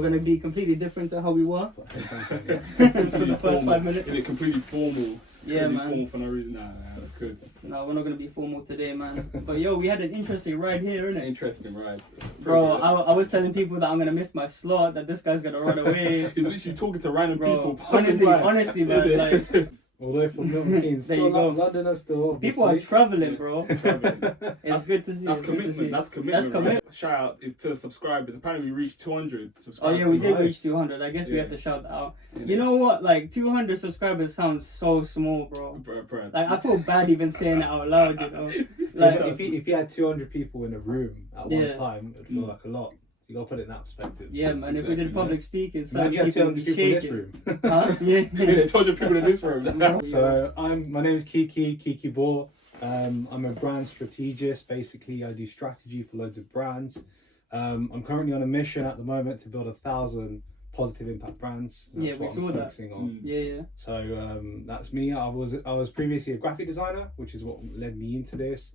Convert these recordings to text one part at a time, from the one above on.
we're going to be completely different to how we were for the first 5 minutes. Is it completely formal? Yeah, man. Formal for no reason? Nah, that's good. No, we're not going to be formal today, man. But yo, we had an interesting ride here, innit? Interesting ride. Bro, I was telling people that I'm going to miss my slot, that this guy's going to run away. He's literally talking to random Bro, people. honestly, man, like... Although from Milton Keynes, there you go. London are still obviously. People are travelling, bro. It's good to see. That's commitment. That's commitment. Right? Shout out to subscribers. Apparently we reached 200 subscribers. Oh yeah, we did reach 200. I guess we have to shout that out. Yeah. You know what? Like 200 subscribers sounds so small, bro. Bro. Like I feel bad even saying it out loud. You know, like if you had 200 people in a room at one time, it'd feel like a lot. You gotta put it in that perspective. Yeah, man. If we did public speaking, so people would be shaking. In this room. Huh? Yeah. 200 people in this room. So my name is Kiki Bhaur. I'm a brand strategist. Basically, I do strategy for loads of brands. I'm currently on a mission at the moment to build 1,000 positive impact brands. That's what I'm focusing on. Yeah. So that's me. I was previously a graphic designer, which is what led me into this.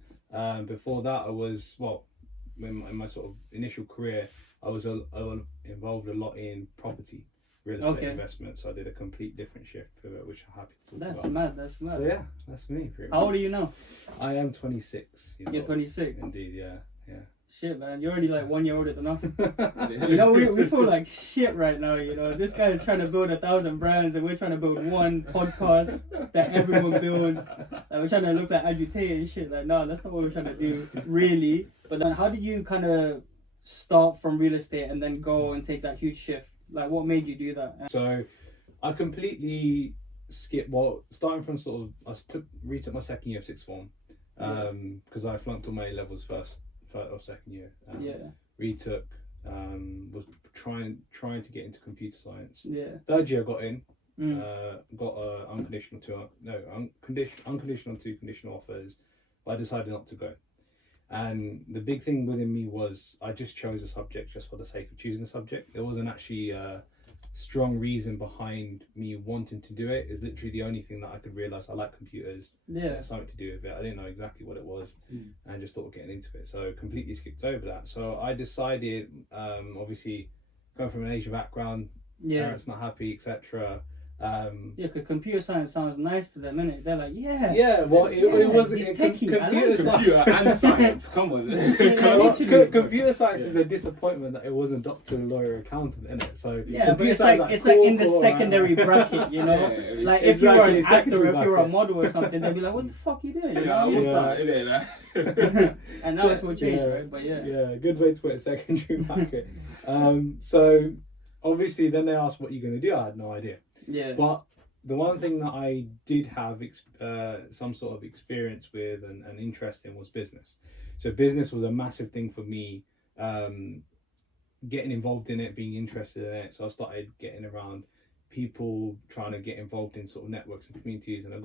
Before that, I was in my sort of initial career, I was involved a lot in property, real estate investment. So I did a complete different shift pivot, which I'm happy to talk about. That's mad. So yeah, that's me. How old are you now? I am 26. You're 26? Indeed, yeah. Shit, man, you're already like 1 year older than us. You know, we feel like shit right now, you know. This guy is trying to build 1,000 brands and we're trying to build one podcast that everyone builds. Like, we're trying to look like agitated and shit. Like, no, that's not what we're trying to do, really. But then how did you kind of start from real estate and then go and take that huge shift? Like, what made you do that? So I completely skipped, starting from sort of, I retook my second year of sixth form because I flunked all my A-levels first or second year. Retook, was trying to get into computer science. Third year I got in, got unconditional two conditional offers, but I decided not to go. And the big thing within me was I just chose a subject just for the sake of choosing a subject. There wasn't actually a strong reason behind me wanting to do it. It's literally the only thing that I could realise. I like computers. Something to do with it. I didn't know exactly what it was and just thought of getting into it. So completely skipped over that. So I decided, obviously coming from an Asian background, parents not happy, etc. Because computer science sounds nice to them, innit? They're like, it was computer and science. Come on. Computer science is the disappointment that it wasn't doctor, lawyer, accountant, innit? So but it's like in the secondary bracket, you know. Like if you were an actor, if you were a model or something, they'd be like, "What the fuck you doing?" You know? What's that? And now it's what changed, right? But good way to put it, secondary bracket. So obviously, then they asked, "What are you going to do?" I had no idea. But the one thing that I did have some sort of experience with and interest in was business. So business was a massive thing for me, getting involved in it, being interested in it. So I started getting around people trying to get involved in sort of networks and communities, and I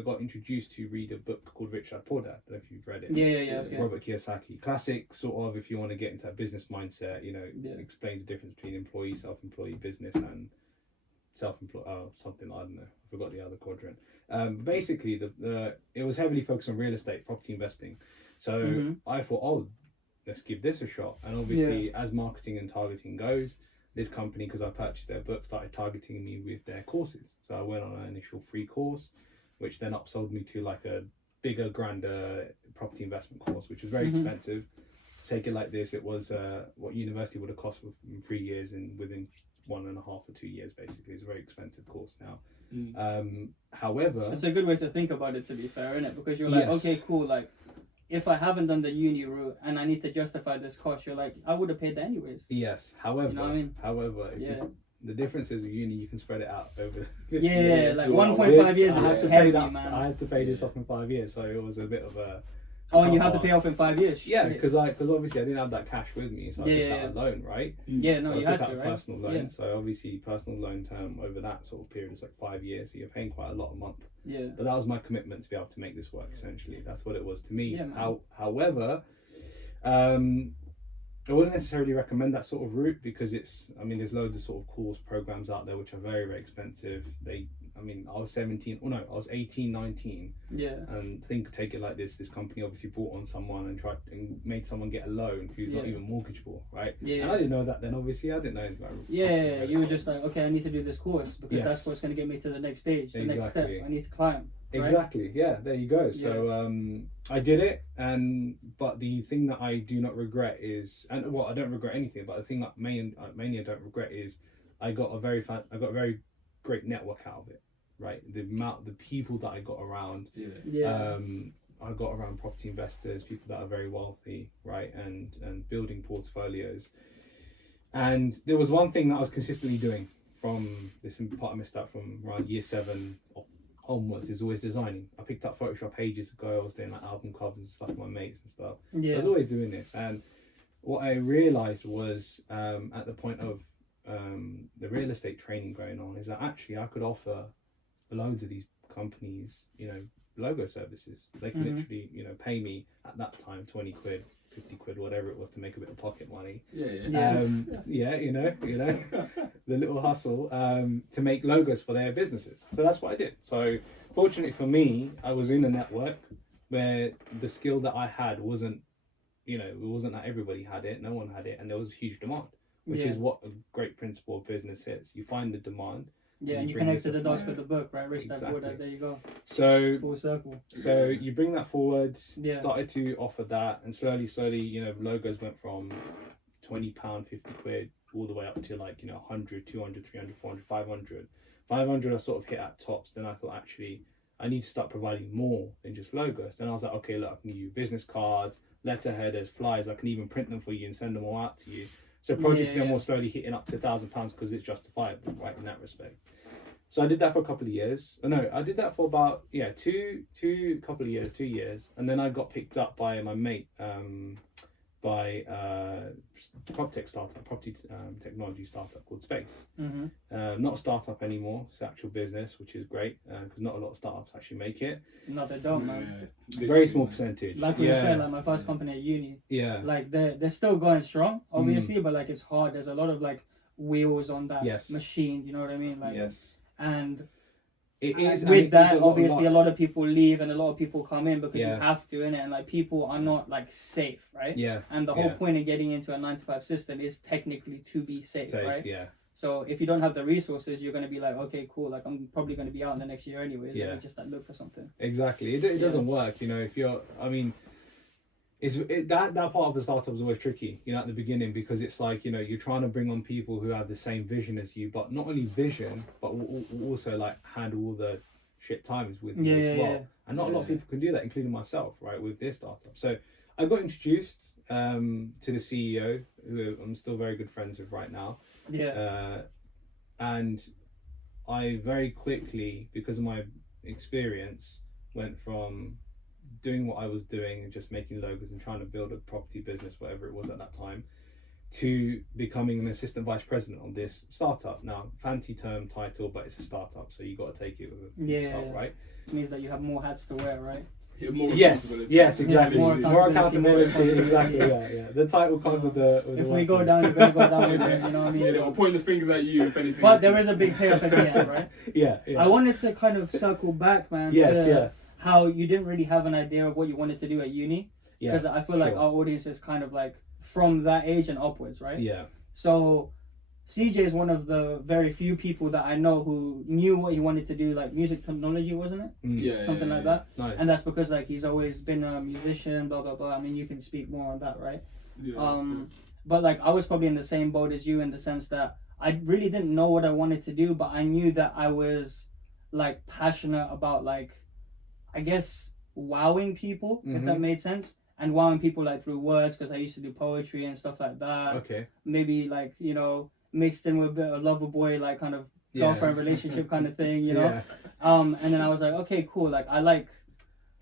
got introduced to read a book called Rich Dad Poor Dad. I don't know if you've read it. Okay. Robert Kiyosaki. Classic sort of, if you want to get into that business mindset, you know, explains the difference between employee, self-employed business and self-employed, something, I don't know, I forgot the other quadrant. Basically it was heavily focused on real estate, property investing. So I thought, let's give this a shot. And obviously as marketing and targeting goes, this company, because I purchased their book, started targeting me with their courses. So I went on an initial free course, which then upsold me to like a bigger, grander property investment course, which was very expensive. Take it like this, it was what university would have cost in 3 years and within 1.5 or 2 years, basically. It's a very expensive course now. However, it's a good way to think about it, to be fair, isn't it? Because you're like, okay, cool, like if I haven't done the uni route and I need to justify this cost, you're like, I would have paid that anyways. Yes, however, you know what I mean? The difference is with uni, you can spread it out over like 1.5 years. I had to pay that, man. I had to pay this off in 5 years, so it was a bit of a and you have to pay off in 5 years. Yeah, because obviously I didn't have that cash with me, so I took out a loan, right? So I took out a personal loan. So obviously personal loan term over that sort of period is like 5 years, so you're paying quite a lot a month. But that was my commitment to be able to make this work. Essentially, that's what it was to me. However, I wouldn't necessarily recommend that sort of route because there's loads of sort of course programs out there which are very, very expensive. They I mean, I was 17, or no, I was 18, 19. Yeah. And take it like this company obviously brought on someone and made someone get a loan who's not even mortgageable, right? Yeah. And I didn't know that then, obviously. I didn't know anything about Yeah, you were just like, okay, I need to do this course because that's what's going to get me to the next stage, the next step. I need to climb. Right? Exactly. Yeah, there you go. So I did it, but the thing that I do not regret is, I don't regret anything, but the thing that mainly I don't regret is I got a very great network out of it, right? The people that I got around. I got around property investors, people that are very wealthy, right, and building portfolios. And there was one thing that I was consistently doing from this part I missed out from around year 7 onwards, is always designing. I picked up Photoshop ages ago. I was doing like album covers and stuff with my mates and stuff. I was always doing this, and what I realized was at the point of the real estate training going on is that actually I could offer loads of these companies, logo services. They can literally, pay me at that time 20 quid, 50 quid, whatever it was, to make a bit of pocket money. The little hustle to make logos for their businesses. So that's what I did. So fortunately for me, I was in a network where the skill that I had wasn't, it wasn't that everybody had it, no one had it, and there was a huge demand, which is what a great principle of business is. You find the demand. Yeah, and you connected the dots with the book, right? Rich Dad Poor Dad, there you go. So full circle. So you bring that forward, started to offer that, and slowly, logos went from £20, 50 quid, all the way up to 100, 200, 300, 400, 500. 500 I sort of hit at tops. Then I thought, actually, I need to start providing more than just logos. Then I was like, okay, look, I can give you business cards, letter headers, flyers. I can even print them for you and send them all out to you. So projects then were slowly hitting up to £1,000 because it's justifiable, right, in that respect. So I did that for a couple of years. I did that for about 2 years, and then I got picked up by my mate, by property technology startup called Space. Not a startup anymore; it's actual business, which is great because not a lot of startups actually make it. No, they don't, man. Very small percentage. Like we were saying, like my first company at uni. Yeah. Like they're still going strong, obviously, but like it's hard. There's a lot of like wheels on that machine. You know what I mean? Like and. It is with that. Obviously, a lot of people leave and a lot of people come in because you have to, innit? And like people are not like safe, right? Yeah. And the whole point of getting into a 9-to-5 system is technically to be safe, right? Yeah. So if you don't have the resources, you're gonna be like, okay, cool. Like I'm probably gonna be out in the next year anyways. Yeah. Just like look for something. Exactly. It doesn't work, if you're. I mean. That part of the startup is always tricky, at the beginning, because it's like, you're trying to bring on people who have the same vision as you, but not only vision, but also like handle all the shit times with you as well. And not a lot of people can do that, including myself, right, with this startup. So I got introduced to the CEO, who I'm still very good friends with right now. And I very quickly, because of my experience, went from doing what I was doing and just making logos and trying to build a property business, whatever it was at that time, to becoming an assistant vice president on this startup. Now, fancy term title, but it's a startup, so you got to take it with yourself, right? Which means that you have more hats to wear, right? Yes, exactly. More accountability, exactly. Yeah. The title comes with the. If we go down, you're gonna go down with it. You know what I mean? Yeah, they'll point the fingers at you if anything. But there is a big payoff at the end, right? Yeah. I wanted to kind of circle back, man. How you didn't really have an idea of what you wanted to do at uni, because I feel like our audience is kind of like from that age and upwards, right? Yeah. So CJ is one of the very few people that I know who knew what he wanted to do, like music technology, wasn't it? Something like that. Nice. And that's because like he's always been a musician, blah blah blah. I mean, you can speak more on that, right? But like I was probably in the same boat as you in the sense that I really didn't know what I wanted to do, but I knew that I was like passionate about like, I guess, wowing people, if that made sense. And wowing people like through words, because I used to do poetry and stuff like that. Okay. Maybe like, mixed in with a bit of lover boy, like kind of girlfriend relationship kind of thing, know? And then I was like, okay, cool. Like I like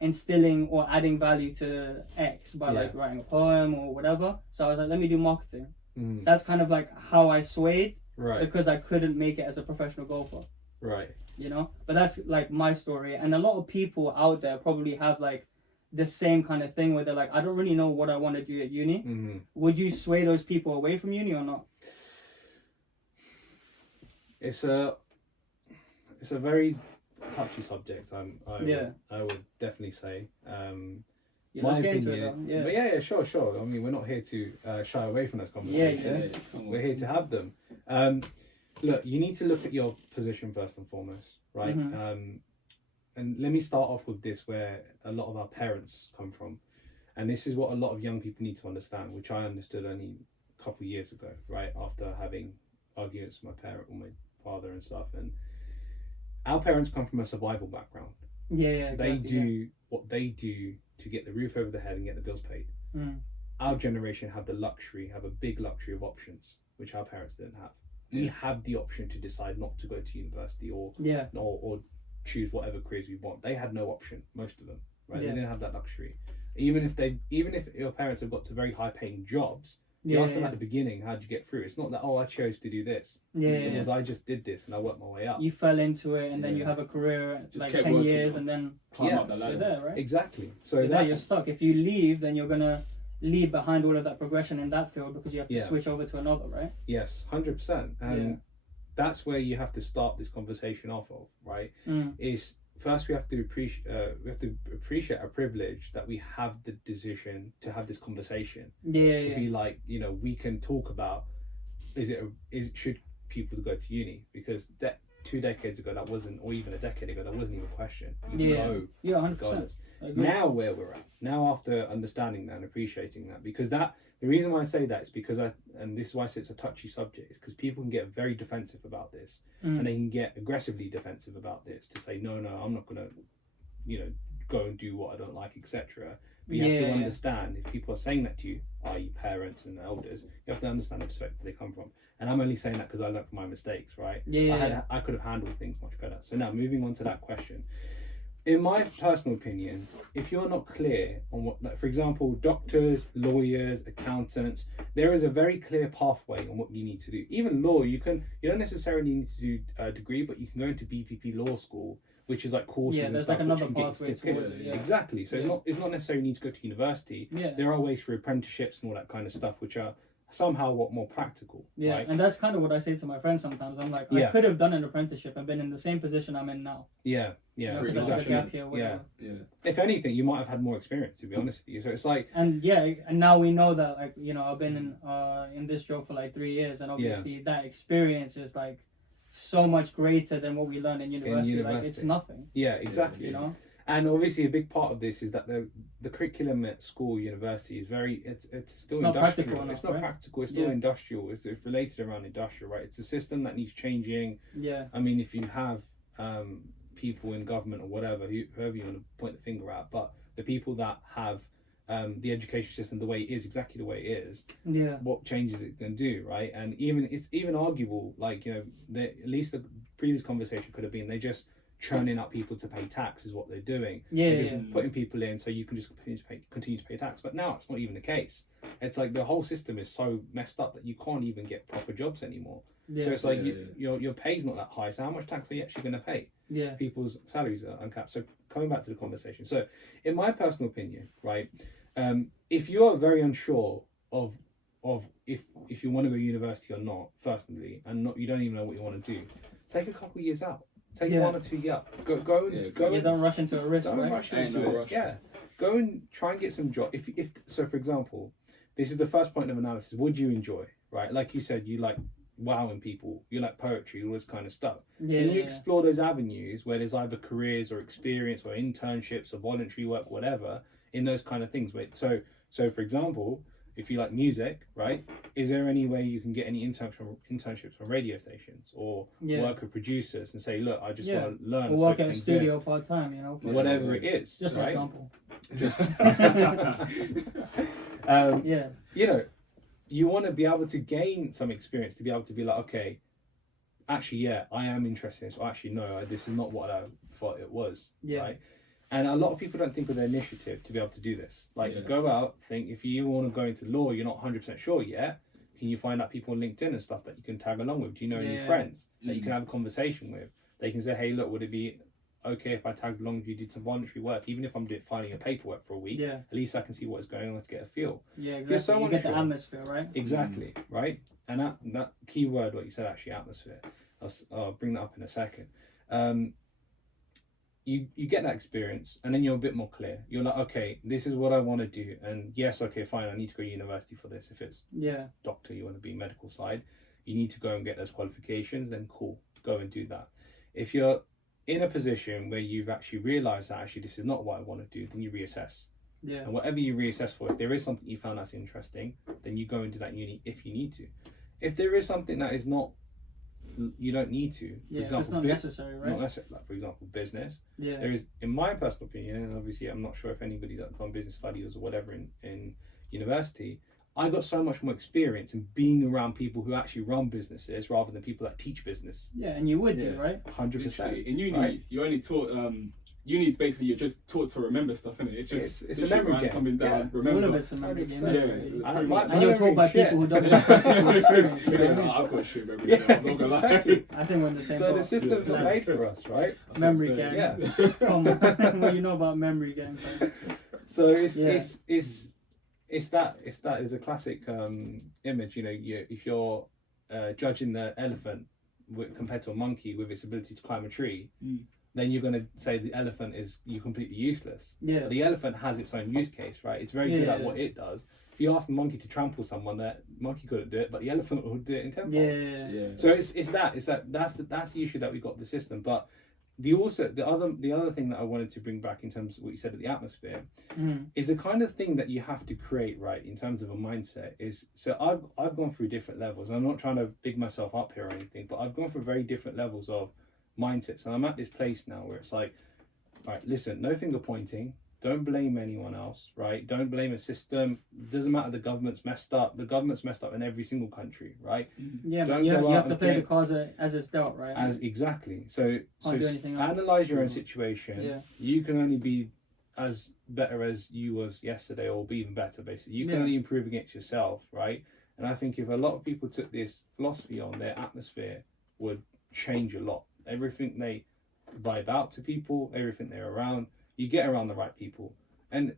instilling or adding value to X by like writing a poem or whatever. So I was like, let me do marketing. That's kind of like how I swayed. Right. Because I couldn't make it as a professional golfer. Right. But that's like my story, and a lot of people out there probably have like the same kind of thing where they're like, I don't really know what I want to do at uni. Would you sway those people away from uni or not? It's it's a very touchy subject. Yeah. I would definitely say. Yeah, My let's get into it, opinion, though. Yeah. but yeah, sure. I mean, we're not here to shy away from those conversations. Yeah. We're here to have them. Look, you need to look at your position first and foremost, right? And let me start off with this, where a lot of our parents come from, and this is what a lot of young people need to understand, which I understood only a couple of years ago, right? After having arguments with my parent or my father and stuff, and our parents come from a survival background. Yeah, exactly, they do what they do to get the roof over their head and get the bills paid. Our generation have a big luxury of options, which our parents didn't have. We have the option to decide not to go to university or choose whatever careers we want. They had no option, most of them, right? They didn't have that luxury. Even if your parents have got to very high paying jobs, you ask them at the beginning, how'd you get through? It's not that, I chose to do this. It was, I just did this and I worked my way up. You fell into it, and then you have a career Just like kept 10 working, years, and then climb up the ladder. you're there, right? Exactly. So you're there, you're stuck. If you leave, then you're gonna leave behind all of that progression in that field, because you have to switch over to another, right? Yes, 100%. And that's where you have to start this conversation off of, right? Is first we have to appreciate our privilege that we have the decision to have this conversation. Be like, we can talk about should people go to uni, because 2 decades ago that wasn't, or even a decade ago that wasn't even a question. You can go 100%. now where we're at now, after understanding that and appreciating that, because the reason why I say that is because and this is why I say it's a touchy subject, is because people can get very defensive about this, and they can get aggressively defensive about this to say no, I'm not gonna go and do what I don't like, etc. But you have to understand, if people are saying that to you, i.e. parents and elders, you have to understand the perspective they come from. And I'm only saying that because I learned from my mistakes, right? I could have handled things much better. So now, moving on to that question. In my personal opinion, if you're not clear on what, like, for example, doctors, lawyers, accountants, there is a very clear pathway on what you need to do. Even law, you don't necessarily need to do a degree, but you can go into BPP law school, which is like courses and stuff, like another which you can pathway get towards it. Exactly. So it's not necessarily need to go to university. There are ways for apprenticeships and all that kind of stuff, which are somehow more practical. Right? And that's kind of what I say to my friends sometimes. I'm like, I could have done an apprenticeship and been in the same position I'm in now. Because I took a gap year, whatever. If anything, you might have had more experience, to be honest with you. So it's like, and now we know that, like, I've been in this job for like 3 years, and obviously that experience is like so much greater than what we learn in university. Like, it's nothing. Exactly. And obviously a big part of this is that the curriculum at school, university is it's still not industrial. Practical it's not practical. It's still industrial. It's related around industrial, right? It's a system that needs changing. I mean, if you have people in government or whatever, whoever you want to point the finger at, but the people that have the education system the way it is, exactly the way it is, what changes it going to do, right? And it's even arguable, like, at least the previous conversation could have been, they just churning up people to pay tax is what they're doing. They're just putting people in so you can just continue to pay tax. But now it's not even the case. It's like the whole system is so messed up that you can't even get proper jobs anymore. So it's like your pay's not that high. So how much tax are you actually going to pay? People's salaries are uncapped. So coming back to the conversation. So in my personal opinion, right, if you are very unsure of if you want to go to university or not, firstly, and you don't even know what you want to do, take a couple of years out. Take 1 or 2 years. Go. You don't rush into a risk, don't right? rush into it. Yeah. Go and try and get some job. If so, for example, this is the first point of analysis. Would you enjoy, right? Like you said, you like wowing people. You like poetry, all this kind of stuff. Can you explore those avenues where there's either careers or experience or internships or voluntary work, whatever, in those kind of things? So for example, if you like music, right, is there any way you can get any internships from radio stations or work with producers and say, look, I just want to learn, or work at a studio part-time, whatever it is, just right? an example. You want to be able to gain some experience to be able to be like, okay, actually, I am interested in this, or actually, no, this is not what I thought it was, right? And a lot of people don't think of their initiative to be able to do this. Like, go out, think, if you want to go into law, you're not 100% sure yet, can you find out people on LinkedIn and stuff that you can tag along with? Do you know any friends that you can have a conversation with? They can say, hey, look, would it be okay if I tagged along with you, did some voluntary work, even if I'm filing a paperwork for a week, at least I can see what is going on, let's get a feel. Exactly. You get the atmosphere, right? Exactly, right? And that key word, what you said, actually, atmosphere, I'll bring that up in a second. You get that experience, and then you're a bit more clear. You're like, okay, this is what I want to do, and yes, okay, fine, I need to go to university for this. If it's doctor, you want to be medical side, you need to go and get those qualifications. Then cool, go and do that. If you're in a position where you've actually realised that actually this is not what I want to do, then you reassess. Yeah. And whatever you reassess for, if there is something you found that's interesting, then you go into that uni if you need to. If there is something that is not, you don't need to. For example, it's not necessary, right? Not necessary. Like for example, business. Yeah. There is, in my personal opinion, and obviously I'm not sure if anybody's done business studies or whatever in university. I got so much more experience in being around people who actually run businesses rather than people that teach business. Yeah, and you would do, right? 100%. In uni, right? you're only taught. Uni is basically you're just taught to remember stuff, isn't it? It's just it's a memory game. Something down, Yeah. remember. All of it's a memory game. And you're taught by people who don't have practical experience. You know what I mean? I've got shit memory. I'm not gonna lie. I think we're in the same So boat. the system's not made for us, right? Memory game. Yeah. What you know about memory game? So it's that is a classic image. You know, if you're judging the elephant compared to a monkey with its ability to climb a tree, then you're going to say the elephant is completely useless. Yeah. But the elephant has its own use case, right? It's very good at what it does. If you ask the monkey to trample someone, that monkey couldn't do it, but the elephant will do it in tenfolds. Yeah. So that's the issue that we got with the system. But the other thing that I wanted to bring back in terms of what you said at the atmosphere is a kind of thing that you have to create, right, in terms of a mindset. I've gone through different levels. I'm not trying to big myself up here or anything, but I've gone through very different levels of mindsets, and I'm at this place now where it's like, all right, listen, no finger pointing, don't blame anyone else, right? Don't blame a system. Doesn't matter, the government's messed up. The government's messed up in every single country, right? Yeah, but you have to play the cards as it's dealt, right? Exactly. So analyze your own situation. Yeah. You can only be as better as you was yesterday, or be even better, basically. You can only improve against yourself, right? And I think if a lot of people took this philosophy on, their atmosphere would change a lot. Everything they vibe out to people, everything they're around, you get around the right people. And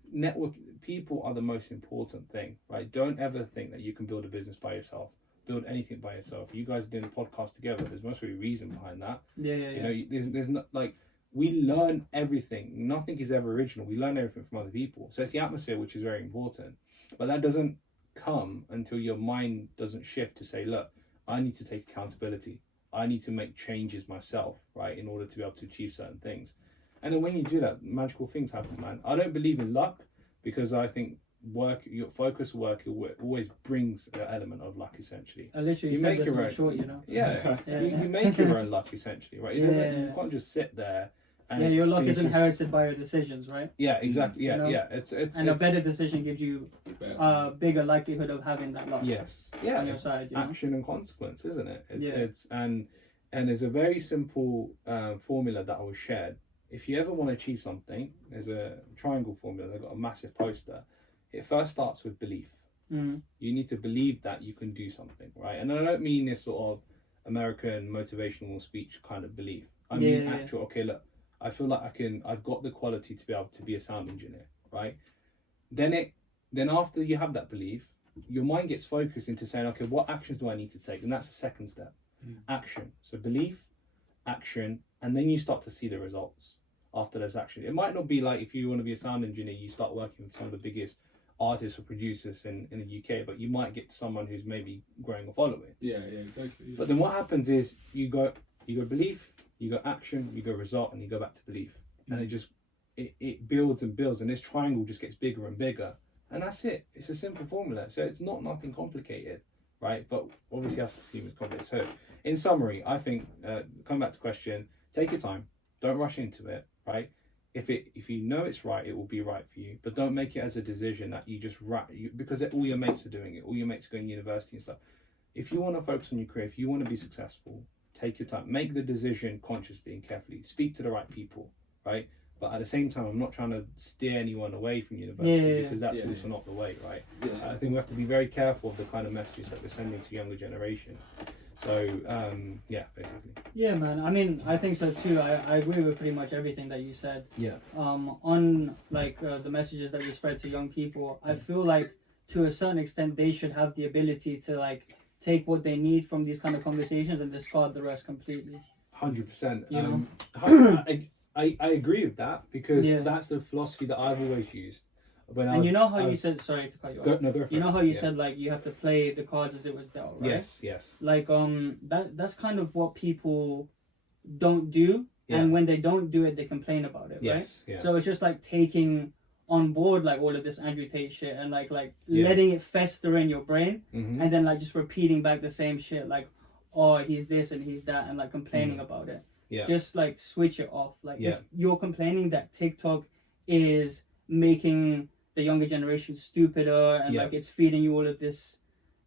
people are the most important thing, right? Don't ever think that you can build a business by yourself, build anything by yourself. You guys are doing a podcast together. There's most really a reason behind that. You know, there's not, like, we learn everything. Nothing is ever original. We learn everything from other people. So it's the atmosphere which is very important. But that doesn't come until your mind doesn't shift to say, look, I need to take accountability. I need to make changes myself, right, in order to be able to achieve certain things. And then when you do that, magical things happen, man. I don't believe in luck, because I think your focused work always brings an element of luck, essentially. I literally said this in a short, you know. Yeah, you make your own luck, essentially, right? You can't just sit there. And your luck is inherited by your decisions, right? Yeah, exactly. Yeah, you know? yeah. It's a better decision gives you a bigger likelihood of having that luck. Yes. Yeah. On your side, you action and consequence, isn't it? It's and And there's a very simple formula that I was shared. If you ever want to achieve something, there's a triangle formula. They've got a massive poster. It first starts with belief. Mm. You need to believe that you can do something, right? And I don't mean this sort of American motivational speech kind of belief. I mean actual, okay, look, I feel like I've got the quality to be able to be a sound engineer, right? Then after you have that belief, your mind gets focused into saying, okay, what actions do I need to take? And that's the second step. Action. So belief, action, and then you start to see the results after those actions. It might not be like if you want to be a sound engineer, you start working with some of the biggest artists or producers in the UK, but you might get to someone who's maybe growing a following. Yeah, exactly. Yeah. But then what happens is you go belief, you go action, you go result, and you go back to belief. And it builds and builds, and this triangle just gets bigger and bigger. And that's it. It's a simple formula. So it's not nothing complicated, right? But obviously us as humans complicated. So in summary, I think, come back to question, take your time. Don't rush into it, right? If you know it's right, it will be right for you. But don't make it as a decision that you just because all your mates are doing it. All your mates are going to university and stuff. If you want to focus on your career, if you want to be successful, take your time. Make the decision consciously and carefully. Speak to the right people, right? But at the same time, I'm not trying to steer anyone away from university because that's also not the way, right? Yeah, I think we have to be very careful of the kind of messages that we're sending to younger generation. So, basically. Yeah, man. I mean, I think so too. I agree with pretty much everything that you said. Yeah. On like the messages that we spread to young people, I feel like to a certain extent they should have the ability to like take what they need from these kind of conversations and discard the rest completely. 100%. You know? I agree with that because Yeah. that's the philosophy that I've always used. When And you know how you said, sorry to cut you off. go for You it. know how you Yeah. said like you have to play the cards as it was dealt, right? Yes. Like that's kind of what people don't do, Yeah. and when they don't do it, they complain about it, right? Yes. Yeah. So it's just like taking on board like all of this Andrew Tate shit and like Yeah. letting it fester in your brain, Mhm. and then like just repeating back the same shit, like, oh, he's this and he's that, and like complaining about it. Yeah. Just like switch it off. Like Yeah. if you're complaining that TikTok is making the younger generation stupider and Yeah. like it's feeding you all of this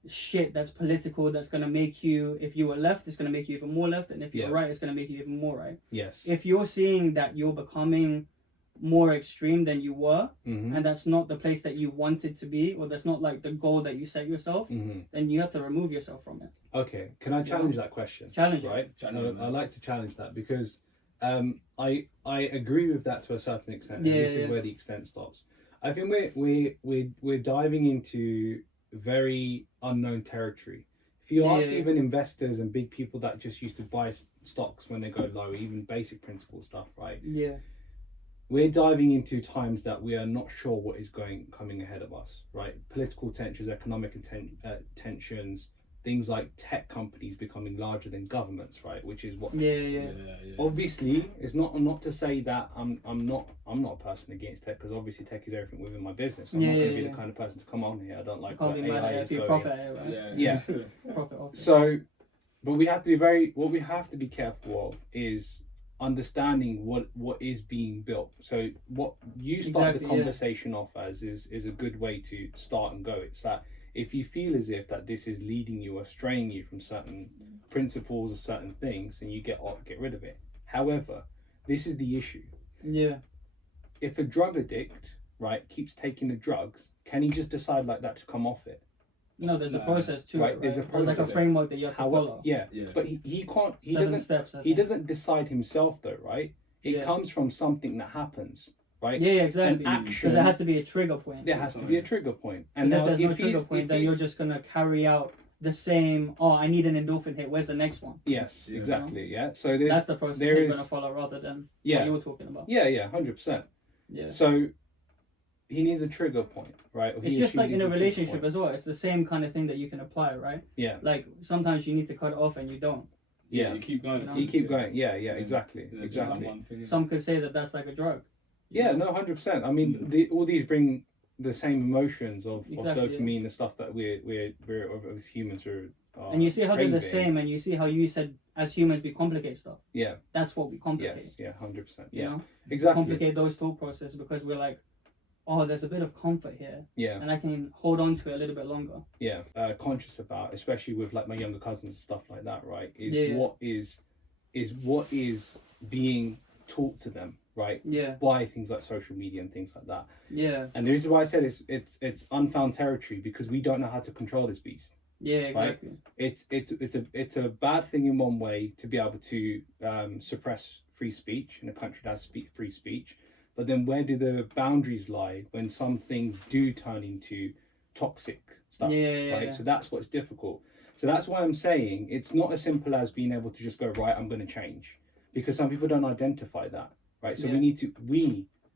shit that's political, that's gonna make you, if you were left, it's gonna make you even more left, and if you're Yeah. right, it's gonna make you even more right. Yes. If you're seeing that you're becoming more extreme than you were, Mhm. and that's not the place that you wanted to be, or that's not like the goal that you set yourself, Mhm. then you have to remove yourself from it. Okay. Can I challenge that question? Challenge it. Right. Challenge it, I man. like to challenge that because I agree with that to a certain extent. And Yeah, this is yeah. where the extent stops. I think we're diving into very unknown territory. If you ask Yeah. even investors and big people that just used to buy stocks when they go low, even basic principle stuff, right? Yeah. We're diving into times that we are not sure what is coming ahead of us, right? Political tensions, economic tensions, things like tech companies becoming larger than governments, right? Which is what Yeah. obviously it's not to say that I'm not a person against tech, because obviously tech is everything within my business. I'm not going to be the kind of person to come on here. I don't like Can't where be mad AI at it is if you going. profit at it, right? Yeah. Profit off it. So, but we have to be what we have to be careful of is understanding what is being built. So what you start Exactly, the conversation off as is a good way to start and go. It's that if you feel as if that this is leading you or straying you from certain principles or certain things, and you get rid of it. However, this is the issue. Yeah. If a drug addict, right, keeps taking the drugs, can he just decide like that to come off it? No, there's a process to Right, it. Right? there's a There's like a process. framework that you have to follow. Yeah, Yeah. but he can't. He 7 doesn't. steps. I He think. doesn't decide himself though, right? It Yeah. comes from something that happens, right? Yeah, exactly. An action. Because there has to be a trigger point. There has to be a trigger point. And Because now, if there's no trigger he's, point, if then he's, you're just gonna carry out the same. Oh, I need an endorphin hit. Where's the next one? yes, Yeah. exactly. Yeah. So there's That's the process there you're is- gonna follow, rather than yeah, what you were talking about. yeah, 100%. Yeah. So he needs a trigger point, right? Or he It's or just she like in needs a trigger relationship point. as well. It's the same kind of thing that you can apply, right? Yeah, Like sometimes you need to cut it off and you don't. yeah. You keep going. You know? You keep going. Yeah, exactly, There's just that exactly. one thing. Some could say that that's like a drug. Yeah, no, 100%. I mean, all these bring the same emotions of Exactly, dopamine and stuff that we're as humans are. And you see how they're the craving. same, and you see how you said as humans we complicate stuff. Yeah. That's what we complicate. Yes. Yeah. 100%. You Yeah. know, Exactly. complicate those thought processes because we're like, oh, there's a bit of comfort here, Yeah. and I can hold on to it a little bit longer. Yeah. Conscious about, especially with like my younger cousins and stuff like that. Right. Is Yeah. what is being taught to them. Right. Yeah, By things like social media and things like that. yeah, And this is why I said it's unfound territory, because we don't know how to control this beast. yeah, exactly. It's a bad thing in one way to be able to suppress free speech in a country that has free speech, but then where do the boundaries lie when some things do turn into toxic stuff? Yeah. Right. So that's what's difficult. So that's why I'm saying it's not as simple as being able to just go, right, I'm going to change, because some people don't identify that. Right. So Yeah.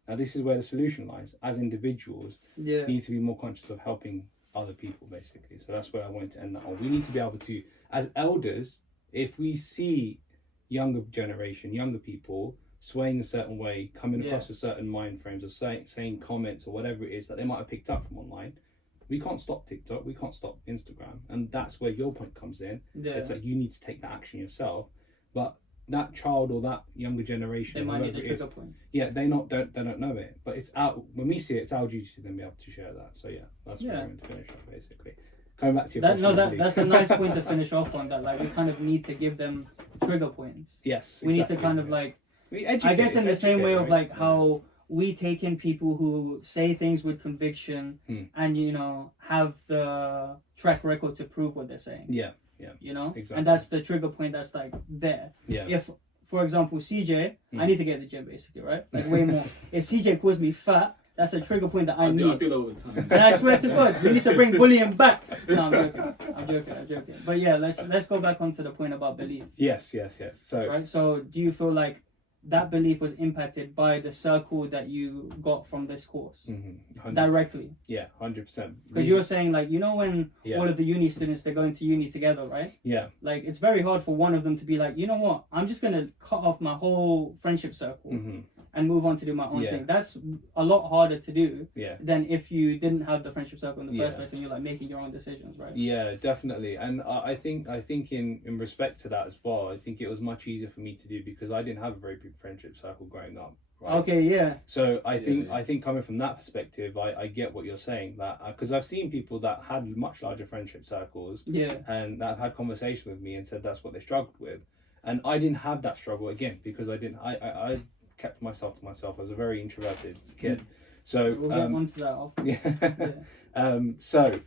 now this is where the solution lies. As individuals, Yeah, we need to be more conscious of helping other people, basically. So that's where I wanted to end that on. We need to be able to, as elders, if we see younger people swaying a certain way, coming across with certain mind frames, or saying comments or whatever it is that they might have picked up from online, we can't stop TikTok, we can't stop Instagram, and that's where your point comes in. yeah. It's like you need to take that action yourself, but that child or that younger generation, They might need a whoever it is, trigger point. yeah, they don't know it, but it's out when we see it. It's our duty to then be able to share that. So yeah, that's where I'm going to finish off, basically. Coming back to your question. I believe. That's a nice point to finish off on. That like we kind of need to give them trigger points. Yes, We exactly, need to kind of yeah. like, We I educate, guess in the same way of right? like how we take in people who say things with conviction and have the track record to prove what they're saying. Yeah, Exactly. Exactly. And that's the trigger point that's like there. yeah, If, for example, CJ, I need to get the gym basically, right? Like way more. If CJ calls me fat, That's a trigger point that I I need. do that all the time. And I swear to God, we need to bring bullying back. No, I'm joking. But yeah, let's go back onto the point about belief. Yes. So Right. So do you feel like that belief was impacted by the circle that you got from this course directly? Yeah, 100%. Because you're saying like, you know, when Yeah. all of the uni students, they're going to uni together, right? Yeah. Like it's very hard for one of them to be like, you know what, I'm just gonna cut off my whole friendship circle and move on to do my own thing. That's a lot harder to do than if you didn't have the friendship circle in the first place and you're like making your own decisions, right? Yeah, definitely. And I think in respect to that as well, I think it was much easier for me to do because I didn't have a very big friendship circle growing up. Right? Okay, yeah. So I think coming from that perspective, I get what you're saying, that because I've seen people that had much larger friendship circles and that have had conversations with me and said that's what they struggled with. And I didn't have that struggle again because I kept myself to myself. I was a very introverted kid. So we'll get onto that after. So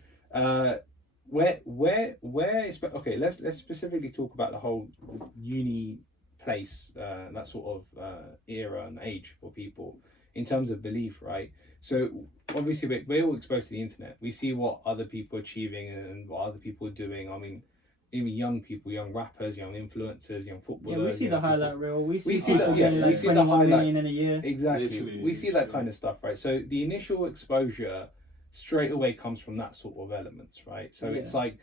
okay, let's specifically talk about the whole uni place, that sort of era and age for people in terms of belief, right? So obviously we're all exposed to the internet. We see what other people are achieving and what other people are doing. I mean, even young people, young rappers, young influencers, young footballers. Yeah, we see the highlight reel. We see the we see the highlight in a year. Exactly. Literally, we see that kind of stuff, right? So the initial exposure straight away comes from that sort of elements, right? So it's like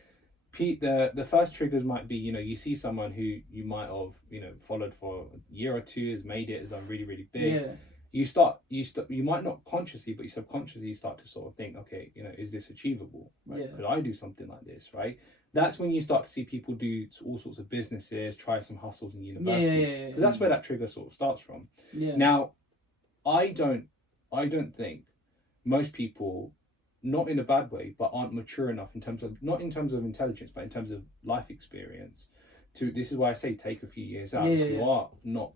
the first triggers might be, you know, you see someone who you might have, you know, followed for a year or two, has made it, has done really, really big. Yeah. You might not consciously, but you subconsciously start to sort of think, okay, you know, is this achievable? Right? Yeah. Could I do something like this, right? That's when you start to see people do all sorts of businesses, try some hustles in universities, because that's where that trigger sort of starts from. Yeah. Now, I don't think most people, not in a bad way, but aren't mature enough not in terms of intelligence, but in terms of life experience. This is why I say take a few years out. If you are not,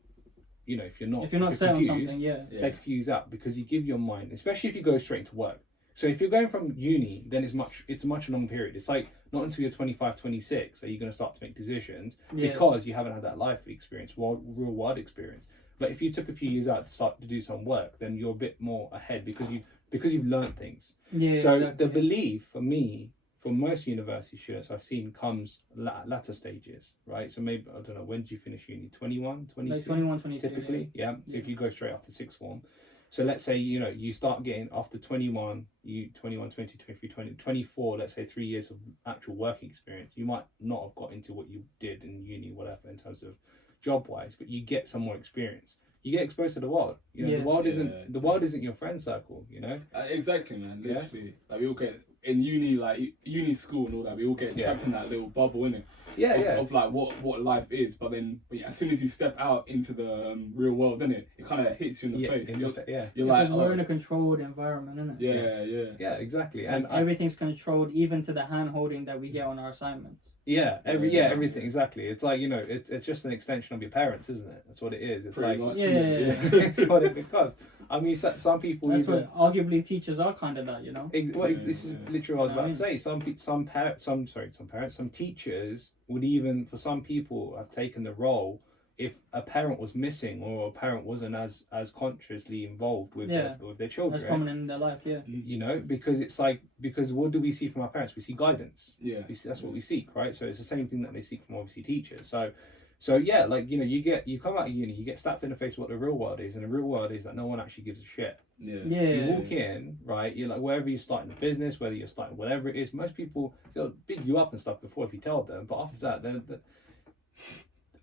you know, if you're not set on confused, something, take a few years out, because you give your mind, especially if you go straight into work. So if you're going from uni, then it's a much long period. It's like not until you're 25, 26 are you going to start to make decisions because you haven't had that life experience, real world experience. But if you took a few years out to start to do some work, then you're a bit more ahead because you've learned things. Yeah. So exactly. the belief for me, for most university students I've seen, comes latter stages, right? So maybe, I don't know, when did you finish uni? 21, 22? Like 21, 22. Typically, yeah. So if you go straight after sixth form. So let's say, you know, you start getting after 21, 21, 22, 23, 20, 24, let's say 3 years of actual working experience. You might not have got into what you did in uni, whatever, in terms of job-wise, but you get some more experience. You get exposed to the world. You know, the world isn't your friend circle, you know? Exactly, man. Literally. Like we all get in uni, like uni school and all that, we all get trapped in that little bubble, innit? Of like what life is, but then as soon as you step out into the real world, innit, it kind of hits you in the face. You're like, because we're in a controlled environment, innit? Yeah, exactly. And everything's controlled, even to the hand holding that we get on our assignments. Everything, exactly. It's like, you know, it's just an extension of your parents, isn't it? That's what it is. It's pretty like much, it's what it becomes. I mean, some people. That's what arguably teachers are kind of that, you know. This is literally what I was about to say. Some teachers would even, for some people, have taken the role if a parent was missing or a parent wasn't as consciously involved with their children. That's prominent in their life, You know, because what do we see from our parents? We see guidance. That's what we seek, right? So it's the same thing that they seek from obviously teachers. So yeah, like, you know, you come out of uni, you get slapped in the face with what the real world is, and the real world is that no one actually gives a shit. You walk in, right? You're like, wherever you're starting a business, whether you're starting whatever it is, most people, they'll big you up and stuff before if you tell them, but after that, then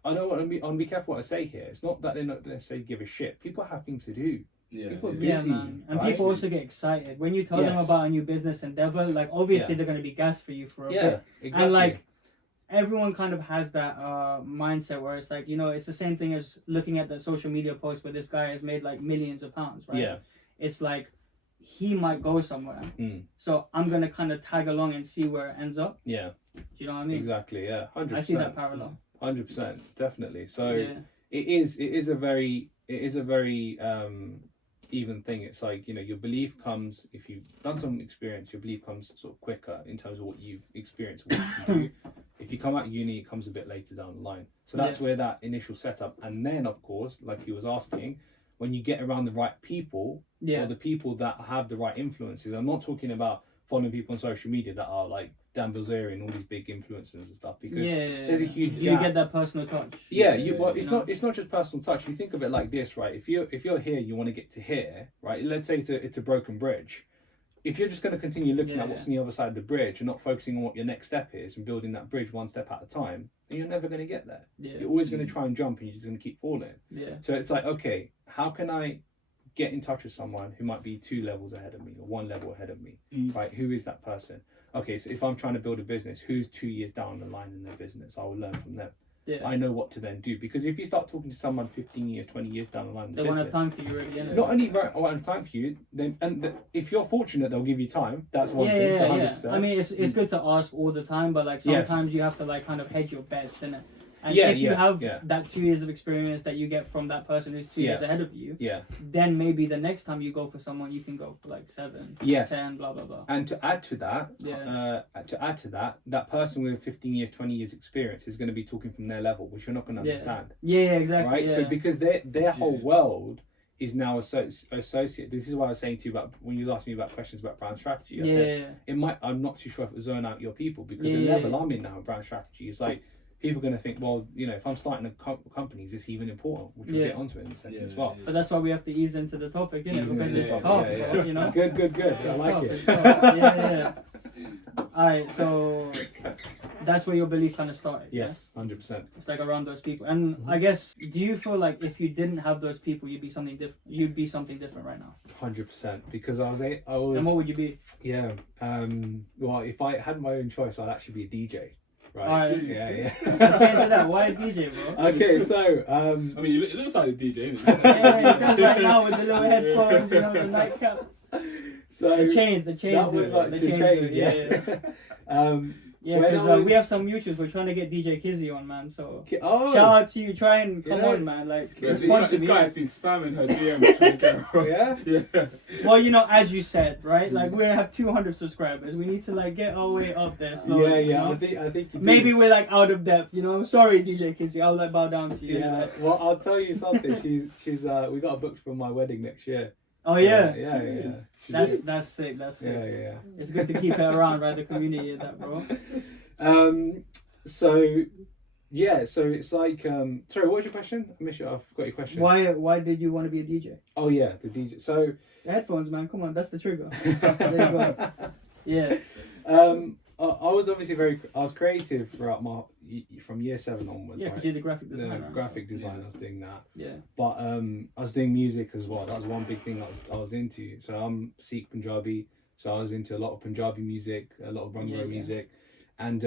I don't want to be careful what I say here. It's not that they're not necessarily give a shit. People have things to do. People are busy. Man. And right? people also get excited when you tell them about a new business endeavor. Like, obviously they're going to be gassed for you for a bit. Exactly. And like, everyone kind of has that mindset where it's like, you know, it's the same thing as looking at the social media post where this guy has made like millions of pounds, right? It's like, he might go somewhere, so I'm gonna kind of tag along and see where it ends up. Do you know what I mean? Exactly. 100%. I see that parallel. 100%, definitely. So it is a very even thing. It's like, you know, your belief comes, if you've done some experience, your belief comes sort of quicker in terms of what you've experienced, what you can do. If you come out of uni, it comes a bit later down the line. So that's where that initial setup, and then of course, like he was asking, when you get around the right people, or the people that have the right influences. I'm not talking about following people on social media that are like Dan Bilzerian and all these big influencers and stuff, because there's a huge gap. You get that personal touch. It's not just personal touch. You think of it like this, right? If you're here, you want to get to here, right? Let's say it's a broken bridge. If you're just going to continue looking at what's on the other side of the bridge and not focusing on what your next step is and building that bridge one step at a time, then you're never going to get there. You're always going to try and jump and you're just going to keep falling. So it's like, okay, how can I get in touch with someone who might be 2 levels ahead of me or 1 level ahead of me, right? Who is that person? Okay, so if I'm trying to build a business, who's 2 years down the line in their business? I will learn from them. I know what to then do, because if you start talking to someone 15 years, 20 years down the line, they won't have time for you really. Not only won't have time for you, then if you're fortunate, they'll give you time. That's one thing. So 100%. I mean, it's good to ask all the time, but like sometimes you have to like kind of hedge your bets, innit? And if you have that 2 years of experience that you get from that person who's 2 years ahead of you, then maybe the next time you go for someone, you can go for like 7, 10, blah blah blah. And to add to that, that person with 15 years, 20 years experience is going to be talking from their level, which you're not going to understand. Exactly. Right. So because their whole world is now associated. This is why I was saying to you about when you asked me about questions about brand strategy. I said it might. I'm not too sure if it will zone out your people, because the level I'm in now in brand strategy is like, people are going to think, well, you know, if I'm starting a company, is this even important? Which we'll get onto it in a second as well. But that's why we have to ease into the topic, innit? Because it's tough, you know? Good. I like it. Alright, so that's where your belief kind of started. Yes, 100%. It's like around those people. And I guess, do you feel like if you didn't have those people, you'd be something different? You'd be something different right now? 100%. Because I was. And what would you be? Yeah. Well, if I had my own choice, I'd actually be a DJ. Right. Yeah. Let's get into that. Why a DJ, bro? Okay, so I mean, it looks like a DJ, isn't it? Yeah, he does right now with the little headphones, you know, the nightcap. So the chains. That was like the chains. Because we have some mutuals. We're trying to get DJ Kizzy on, man. So shout out to you. Try and come on, man. Like, this guy has been spamming her DMs trying to get her on. Well, you know, as you said, right? Like, we have 200 subscribers. We need to like get our way up there slowly. You know? I think maybe we're like out of depth. You know, sorry, DJ Kizzy. I'll like bow down to you. Yeah. Well, I'll tell you something. She's we got a book for my wedding next year. Oh yeah. Yeah. That's sick. That's sick. Yeah. It's good to keep it around, right? The community and that, bro. So it's like sorry, what was your question? I missed it. I forgot your question. Why did you want to be a DJ? Oh yeah, the DJ. So the headphones, man. Come on, that's the trigger. There you go. Yeah. I was obviously I was creative throughout from year 7 onwards. Yeah, because you're the graphic designer. Graphic design, I was doing that. Yeah. But I was doing music as well. That was one big thing I was into. So I'm Sikh Punjabi, so I was into a lot of Punjabi music, a lot of Bhangra music, and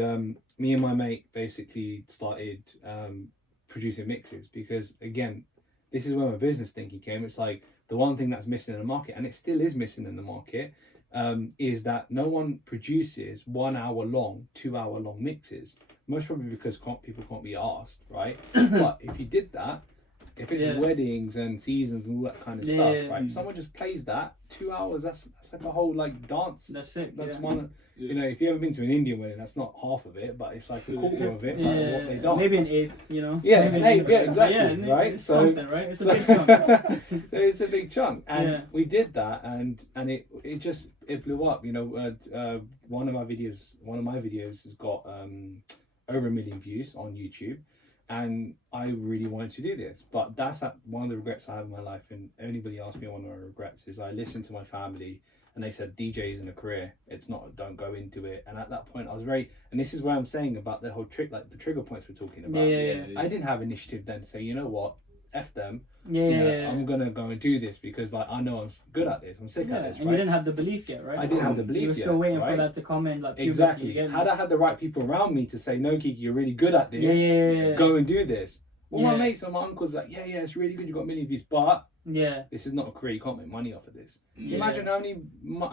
me and my mate basically started producing mixes, because again, this is where my business thinking came. It's like the one thing that's missing in the market, and it still is missing in the market. Is that no one produces 1 hour long, 2 hour long mixes. Most probably because people can't be asked, right? But if you did that, if it's weddings and seasons and all that kind of stuff, right? If someone just plays that 2 hours, that's like a whole like dance. That's it. That's one. You know, if you ever been to an Indian wedding, that's not half of it, but it's like a quarter of it. What they dance. Maybe an eighth, you know. Yeah, an eighth. Yeah, exactly. Right. It's something, right? It's a big chunk. It's a big chunk, and we did that, and it blew up. You know, one of my videos has got over 1 million views on YouTube, and I really wanted to do this, but that's one of the regrets I have in my life. And anybody asks me, one of my regrets is I listened to my family, and they said DJ isn't a career. It's not. Don't go into it. And at that point, I was and this is where I'm saying about the whole trick, like the trigger points we're talking about. I didn't have initiative then to say, you know what, F them. I'm gonna go and do this because like I know I'm good at this. I'm sick at this. And you didn't have the belief yet, right? I didn't have the belief yet. You were still waiting for that to come in, like exactly. Had I had the right people around me to say, no, Kiki, you're really good at this. Go and do this. Well, my mates and my uncles like, yeah, it's really good. You got 1 million views, but this is not a career. You can't make money off of this. Imagine how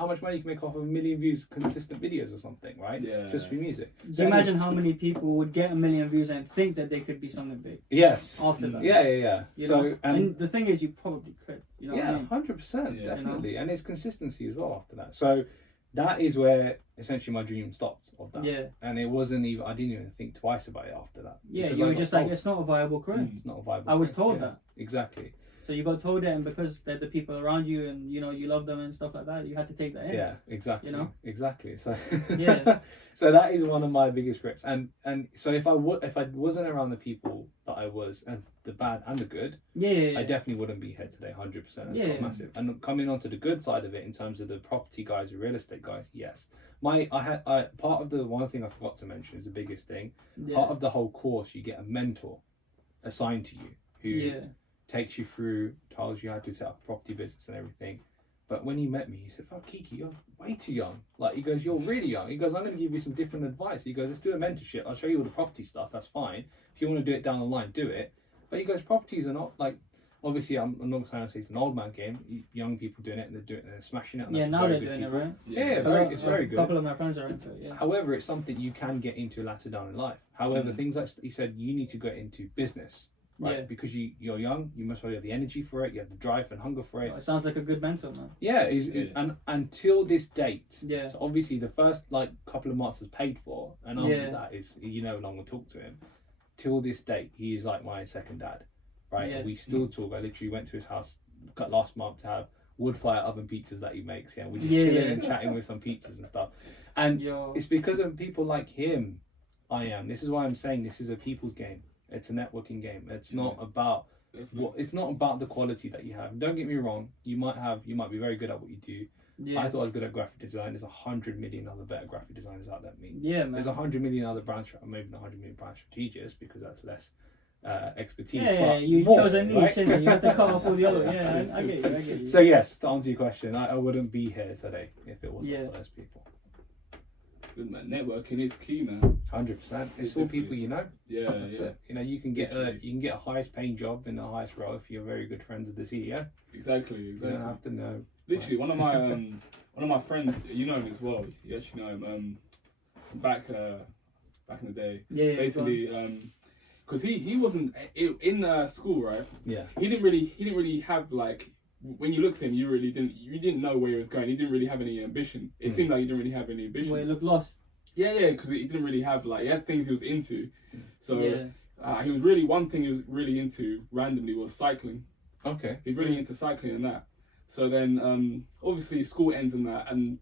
much money you can make off of 1 million views, consistent videos or something, right? Just for music. So imagine how many people would get 1 million views and think that they could be something big. Yes. After that. Yeah. So and the thing is, you probably could. You know what I mean? 100%, definitely, and it's consistency as well after that. So that is where essentially my dream stopped of that. Yeah. And it wasn't even. I didn't even think twice about it after that. Yeah, you were just like, it's not a viable career. It's not a viable. I was told that. Exactly. So you got told that, and because they're the people around you, and you know you love them and stuff like that, you had to take that in. Yeah, exactly. You know, exactly. So yeah. So that is one of my biggest regrets. And so if I wasn't around the people that I was, and the bad and the good, I definitely wouldn't be here today. 100%. That's quite massive. And coming on to the good side of it, in terms of the property guys, the real estate guys, yes. Part of the one thing I forgot to mention is the biggest thing. Yeah. Part of the whole course, you get a mentor assigned to you who takes you through, tells you how to set up a property business and everything. But when he met me, he said, "Fuck, Kiki, you're way too young." Like, he goes, "You're really young." He goes, "I'm going to give you some different advice." He goes, "Let's do a mentorship. I'll show you all the property stuff. That's fine. If you want to do it down the line, do it." But he goes, "Properties are not like." Obviously, I'm not trying to say it's an old man game. Young people doing it, and they're doing it, and they're smashing it. And now they're doing it, right? It's very good. A couple of my friends are into it. Yeah. However, it's something you can get into later down in life. However, things like he said, you need to get into business. Right, yeah. Because you're young, you must have the energy for it, you have the drive and hunger for it. Oh, it sounds like a good mentor, man. Yeah, and until this date, so obviously the first couple of months was paid for, and after that is no longer talk to him. Till this date, he is like my second dad, right? And we still talk. I literally went to his house last month to have wood fire oven pizzas that he makes. Yeah, we're just chilling and chatting with some pizzas and stuff. And it's because of people like him. This is why I'm saying this is a people's game. It's a networking game. It's not about it's not about the quality that you have. Don't get me wrong. You might be very good at what you do. Yeah. I thought I was good at graphic design. There's 100 million other better graphic designers out there than me. Yeah, man. There's 100 million other maybe not 100 million brand strategists, because that's less expertise. Yeah, you chose a niche, right? You have to cut off all the other. Yeah, I get you. So yes, to answer your question, I wouldn't be here today if it wasn't for those people. Good, man. Networking is key, man. 100%. It's all people you know. Yeah, it. You know, you can get a highest paying job in the highest role if you're very good friends with the CEO. Exactly. You don't have to know. Literally, one of my friends, you know him as well. You actually know him. Back in the day. Yeah. Basically, because he wasn't in school, right? Yeah. He didn't really have like. When you looked at him, you didn't know where he was going. He didn't really have any ambition. It seemed like he didn't really have any ambition. Well, he looked lost. Yeah, because he didn't really have he had things he was into. So he was really, one thing he was really into randomly was cycling. Okay. He's really into cycling and that. So then obviously school ends and that, and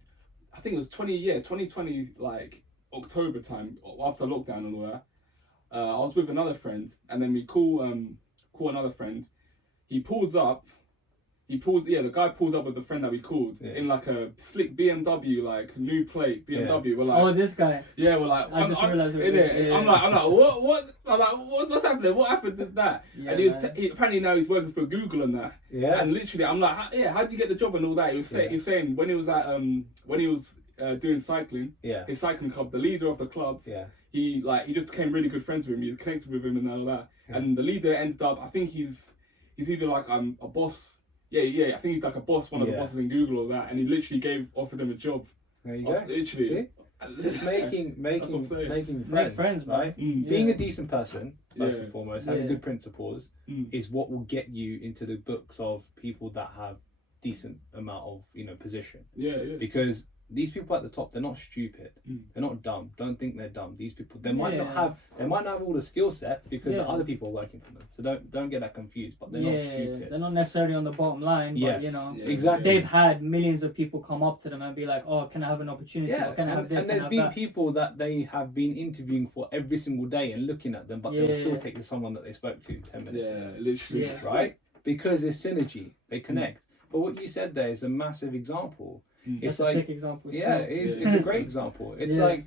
I think it was 2020 like October time after lockdown and all that. I was with another friend, and then we call another friend. The guy pulls up with the friend that we called in like a slick BMW, like new plate BMW. We're like, this guy. Yeah, we're like, I just realized it. Yeah. I'm like, what? I'm like, what's happening? What happened to that? Yeah, and apparently now he's working for Google and that. Yeah. And literally, I'm like, how did you get the job and all that? He was saying when he was at doing cycling, his cycling club, the leader of the club, he just became really good friends with him. He connected with him and all that. And the leader ended up, I think he's either like a boss. Yeah. I think he's like a boss, one of the bosses in Google or that, and he literally offered him a job. There you go. Literally, just making friends, right? Being a decent person, first and foremost, having good principles, is what will get you into the books of people that have decent amount of position. Yeah. Because these people at the top, they're not stupid. They're not dumb. Don't think they're dumb. These people, they might not have all the skill sets because the other people are working for them. So don't get that confused. But they're not stupid. They're not necessarily on the bottom line. But exactly. They've had millions of people come up to them and be like, "Oh, can I have an opportunity? Or can I have this?" And there's been people that they have been interviewing for every single day and looking at them, but they'll still take someone that they spoke to 10 minutes ago. Literally. Right? Because there's synergy. They connect. But what you said there is a massive example. It's like a sick example. It's a great example. It's like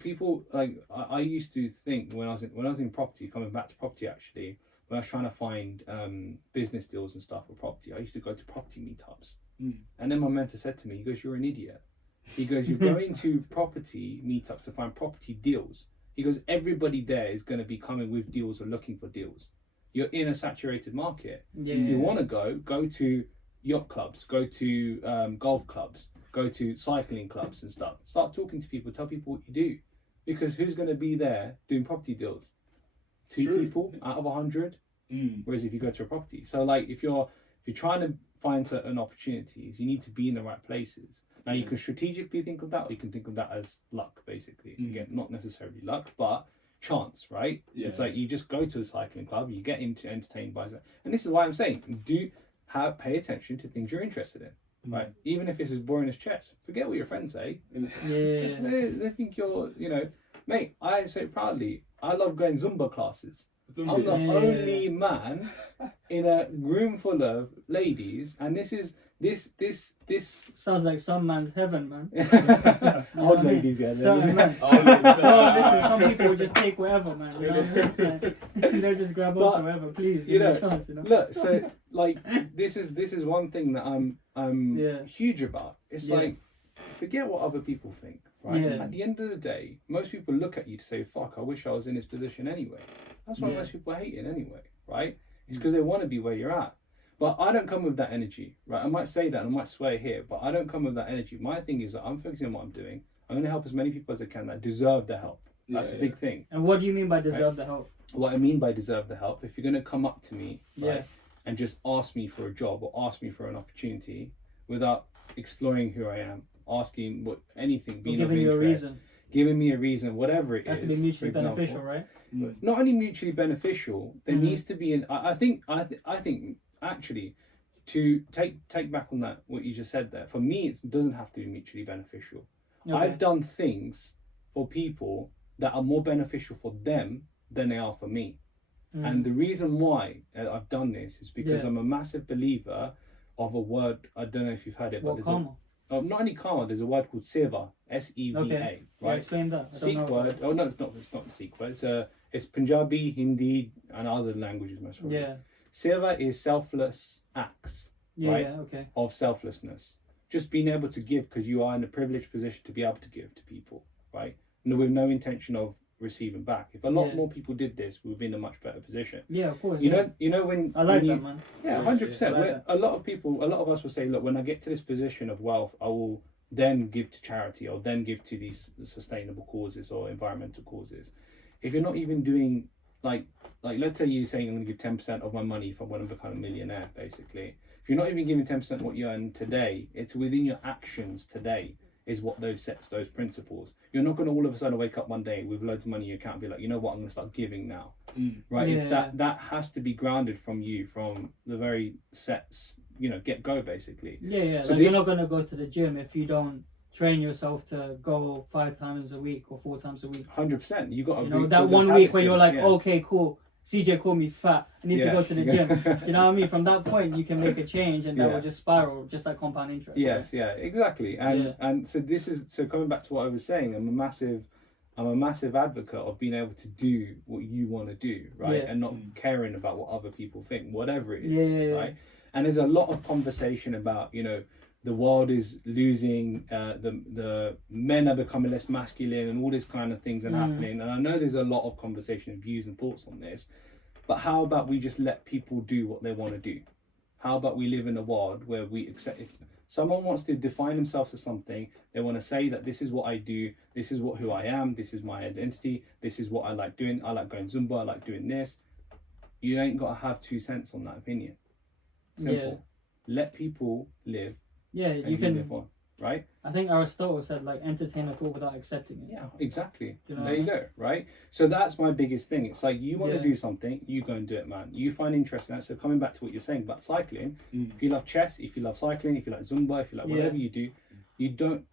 people I used to think when I was in property, coming back to property actually, when I was trying to find business deals and stuff for property, I used to go to property meetups. And then my mentor said to me, he goes, "You're an idiot." He goes, "You're going to property meetups to find property deals." He goes, "Everybody there is going to be coming with deals or looking for deals. You're in a saturated market. You want to go to yacht clubs, go to golf clubs, go to cycling clubs and stuff. Start talking to people, tell people what you do, because who's going to be there doing property deals? 2 people out of 100. Whereas if you go to a property, so like if you're trying to find certain opportunities, you need to be in the right places. Now you can strategically think of that, or you can think of that as luck, basically. Again, not necessarily luck, but chance, right? Yeah. It's like you just go to a cycling club, you get into entertained by that, and this is why I'm saying pay attention to things you're interested in, right? Even if it's as boring as chess, forget what your friends say. Yeah. They think you're, mate. I say proudly, I love going Zumba classes. I'm the only man in a room full of ladies, and this sounds like some man's heaven, man. Old ladies, yeah. Certain man. No, listen, some people will just take whatever, man. You know what I mean? They'll just grab onto whatever, please. Give me a chance, Look, so like this is one thing that I'm huge about. It's like, forget what other people think, right? At the end of the day, most people look at you to say, "Fuck, I wish I was in this position anyway." That's why most people hate it anyway, right? It's because they want to be where you're at. But I don't come with that energy, right? I might say that and I might swear here, but I don't come with that energy. My thing is that I'm focusing on what I'm doing. I'm going to help as many people as I can that deserve the help. That's a big thing. And what do you mean by deserve the help? What I mean by deserve the help, if you're going to come up to me, right, and just ask me for a job or ask me for an opportunity without exploring who I am, asking what anything, being giving you a reason. Giving me a reason, whatever it is. Has to be mutually beneficial, right? Not only mutually beneficial, there needs to be I think actually, to take back on that, what you just said there, for me it doesn't have to be mutually beneficial. I've done things for people that are more beneficial for them than they are for me. And the reason why I've done this is because I'm a massive believer of a word, I don't know if you've heard it, but there's karma? not only karma, there's a word called seva, S-E-V-A, right? Yeah, explain that. Sikh word. Oh no, it's not a Sikh word. It's Punjabi, Hindi, and other languages most probably. Yeah. Seva is selfless acts, right? Yeah, okay. Of selflessness. Just being able to give because you are in a privileged position to be able to give to people, right? And with no intention of receiving back. If a lot more people did this, we'd be in a much better position. Yeah, of course. You know when I like when that, man. Yeah, 100%. A lot of us will say, look, when I get to this position of wealth, I will then give to charity or then give to these sustainable causes or environmental causes. If you're not even doing like let's say you're saying I'm going to give 10% of my money if I want to become a millionaire, basically. If you're not even giving 10% of what you earn today, it's within your actions today is what sets those principles. You're not going to all of a sudden wake up one day with loads of money in your account and be like, you know what, I'm going to start giving now. Right? Yeah. It's that has to be grounded from you from the very sets, get go basically. Yeah. So you're not going to go to the gym if you don't train yourself to go 5 times a week or 4 times a week. 100%. You got to that 1 week where you're like, okay, cool. CJ called me fat. I need to go to the gym. You know what I mean? From that point, you can make a change, and that will just spiral, just like compound interest. Yes, right? Exactly. And so coming back to what I was saying, I'm a massive advocate of being able to do what you want to do, right? And not caring about what other people think, whatever it is, right? And there's a lot of conversation about, the world is losing, the men are becoming less masculine and all this kind of things are happening. And I know there's a lot of conversation and views and thoughts on this, but how about we just let people do what they want to do? How about we live in a world where we accept, if someone wants to define themselves as something, they want to say that this is what I do, this is who I am, this is my identity, this is what I like doing, I like going Zumba, I like doing this. You ain't got to have 2 cents on that opinion. Simple. Let people live. Yeah, you can live on, right? I think Aristotle said entertain a thought without accepting it. Yeah, exactly. There you go, right? So that's my biggest thing. It's like you want to do something, you go and do it, man. You find interest in that. So coming back to what you're saying about cycling, if you love chess, if you love cycling, if you like Zumba, if you like whatever you do,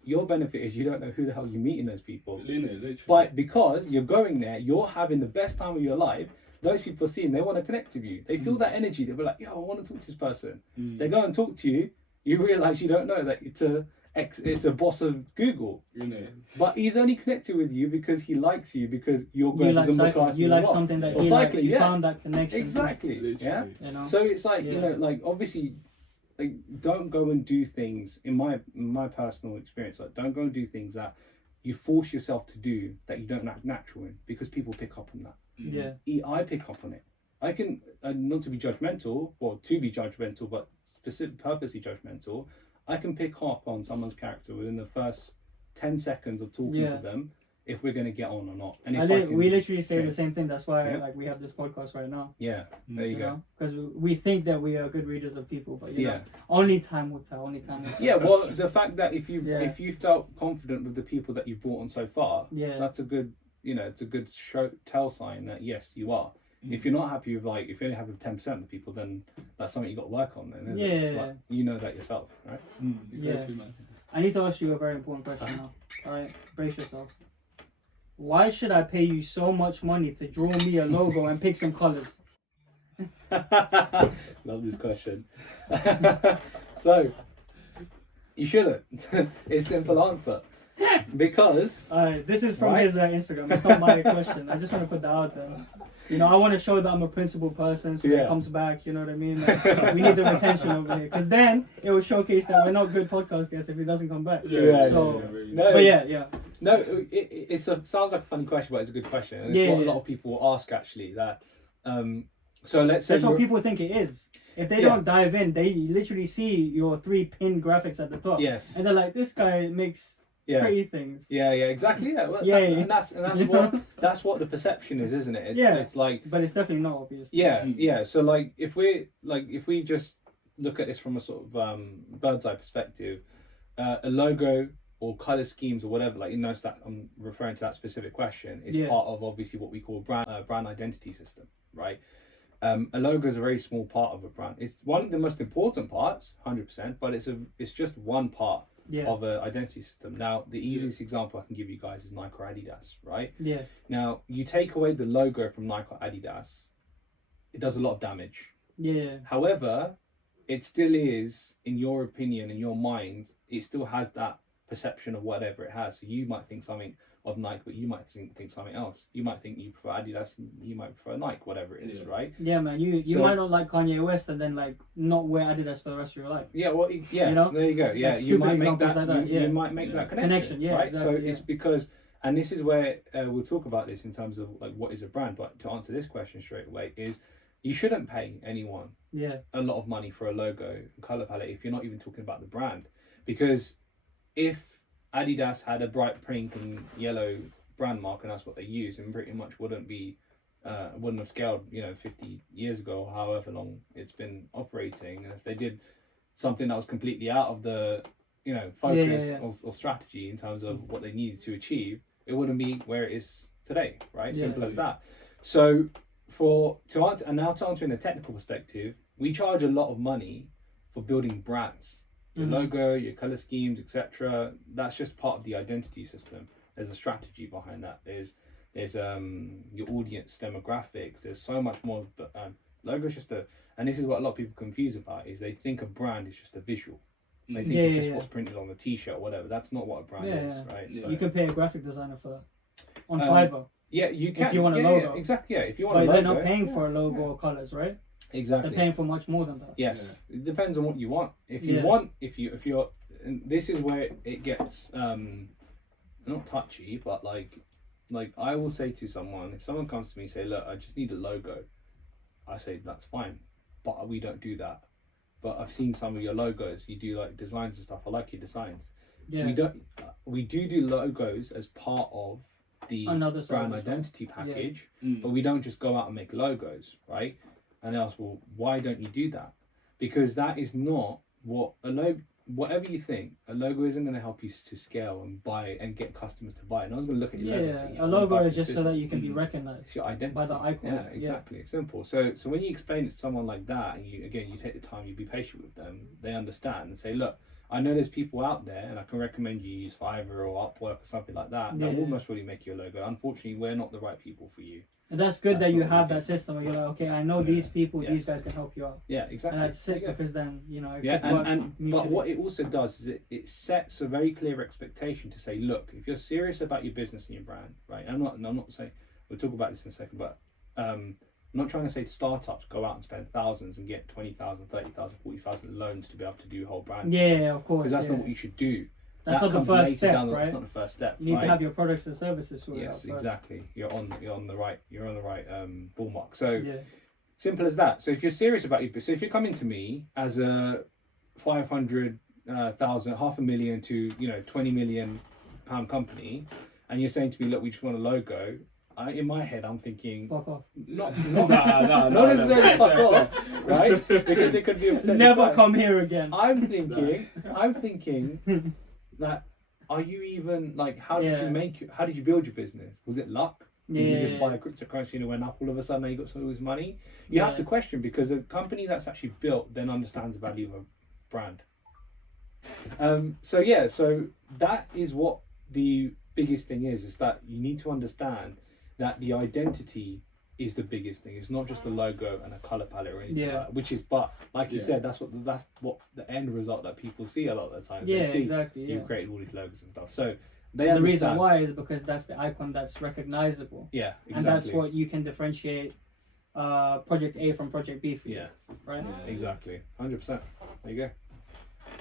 your benefit is you don't know who the hell you're meeting those people. Literally. But because you're going there, you're having the best time of your life. Those people see and they want to connect with you. They feel that energy. They'll be like, yo, I want to talk to this person. They go and talk to you. You realise you don't know that it's a boss of Google. But he's only connected with you because he likes you, because you're going to Zumba classes. You like something that he likes. You found that connection. Exactly. Yeah. So it's like, obviously, don't go and do things, in my personal experience, don't go and do things that you force yourself to do that you don't act natural in, because people pick up on that. Yeah. I pick up on it. I can, not to be judgmental, or to be judgmental, but purposely judgmental, I can pick up on someone's character within the first 10 seconds of talking to them if we're going to get on or not. And we literally say the same thing. That's why we have this podcast right now. Yeah, there you go. Because we think that we are good readers of people, but only time will tell. Yeah, well, the fact that if you felt confident with the people that you've brought on so far, that's a good it's a good tell sign that yes, you are. If you're not happy with if you only happy with 10% of the people, then that's something you got to work on. Then, isn't it? Like, you know that yourself, right? Exactly, man. I need to ask you a very important question now. All right, brace yourself. Why should I pay you so much money to draw me a logo and pick some colors? Love this question. So, you shouldn't. It's a simple answer. Because this is from his Instagram. It's not my question. I just want to put that out there. I want to show that I'm a principled person, so when it comes back, you know what I mean? Like, we need the retention over here, because then it will showcase that we're not good podcast guests if he doesn't come back. No, it sounds like a funny question, but it's a good question, and it's what a lot of people will ask actually. That so let's say that's what people think it is. If they don't dive in, they literally see your 3 pin graphics at the top. Yes, and they're like, this guy makes pretty things. Exactly. And that's what the perception is, isn't it? It's like, but it's definitely not obvious. So if we just look at this from a sort of bird's eye perspective, a logo or color schemes or whatever, that I'm referring to that specific question, is part of obviously what we call brand identity system, right? A logo is a very small part of a brand. It's one of the most important parts, 100%, but it's just one part of an identity system. Now, the easiest example I can give you guys is Nike or Adidas, right? Yeah. Now, you take away the logo from Nike or Adidas, it does a lot of damage. Yeah. However, it still is, in your opinion, in your mind, it still has that perception of whatever it has. So you might think something of Nike, but you might think something else. You might think you prefer Adidas, you might prefer Nike, whatever it is, right? Yeah, man. You might not like Kanye West and then not wear Adidas for the rest of your life. Yeah, well, there you go. Yeah, you might make that. You might make that connection. Yeah, right. Exactly, so it's because, and this is where we'll talk about this in terms of what is a brand. But to answer this question straight away is, you shouldn't pay anyone a lot of money for a logo and color palette if you're not even talking about the brand, because if Adidas had a bright pink and yellow brand mark and that's what they use, and pretty much wouldn't have scaled 50 years ago or however long it's been operating, and if they did something that was completely out of the focus or strategy in terms of what they needed to achieve, it wouldn't be where it is today, right? Simple as that. So to answer in a technical perspective, we charge a lot of money for building brands. Your logo, your color schemes, etc. That's just part of the identity system. There's a strategy behind that. There's your audience demographics. There's so much more. But logo is just and this is what a lot of people confuse about, is they think a brand is just a visual. They think it's just what's printed on the t-shirt or whatever. That's not what a brand is, right? So, you can pay a graphic designer for that on Fiverr. Yeah, you can. If you want a logo. Exactly. Yeah, if you want a logo. But they're not paying for a logo or colors, right? Exactly. They're paying for much more than that. Yes, it depends on what you want. If you're, and this is where it gets not touchy, but like I will say to someone, if someone comes to me and say, look, I just need a logo, I say that's fine, but we don't do that. But I've seen some of your logos. You do designs and stuff. I like your designs. Yeah. We do logos as part of the brand identity package, but we don't just go out and make logos, right? And they ask, well, why don't you do that? Because that is not what a logo. Whatever you think, a logo isn't going to help you to scale and buy and get customers to buy. And I was going to look at your logo. And say, a logo is just so that you can be recognized. It's your identity by the icon. Yeah, exactly. It's simple. So when you explain it to someone like that, and you take the time, you be patient with them, they understand and say, look, I know there's people out there, and I can recommend you use Fiverr or Upwork or something like that. That will most really make your logo. Unfortunately, we're not the right people for you. And that's good that you have that system where you're like, okay, I know these people, these guys can help you out. Yeah, exactly. And that's it, because then, but what it also does is it sets a very clear expectation to say, look, if you're serious about your business and your brand, right? I'm not saying, we'll talk about this in a second, but I'm not trying to say to startups, go out and spend thousands and get 20,000, 30,000, 40,000 loans to be able to do whole brands. Yeah, of course. Because that's not what you should do. That's not the first step, right? That's not the first step. You need to have your products and services sorted out first. Yes, exactly. You're on the right ball mark. So simple as that. So if you're serious about your business, so if you're coming to me as a 500,000, $500,000 to 20 million pound company, and you're saying to me, look, we just want a logo. In my head, I'm thinking, fuck off. Not necessarily fuck off, right? Because it could be a never come here again. I'm thinking that are you even like, how did you build your business? Was it luck? Did you just buy a cryptocurrency and it went up all of a sudden and you got some of this money? You have to question, because a company that's actually built then understands the value of a brand. So that is what the biggest thing is that you need to understand that the identity is the biggest thing. It's not just a logo and a color palette or anything like that, which is, but like you said, that's what the end result that people see a lot of the time. Yeah, they see exactly. you've created all these logos and stuff. So the reason why is because that's the icon that's recognizable. Yeah, exactly. And that's what you can differentiate Project A from Project B for you. Right? Yeah, exactly. 100%. There you go.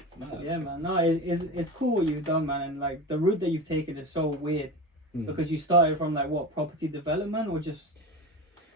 It's mad. Yeah, man. No, it's cool what you've done, man. And like the route that you've taken is so weird. Because you started from like what, property development or just...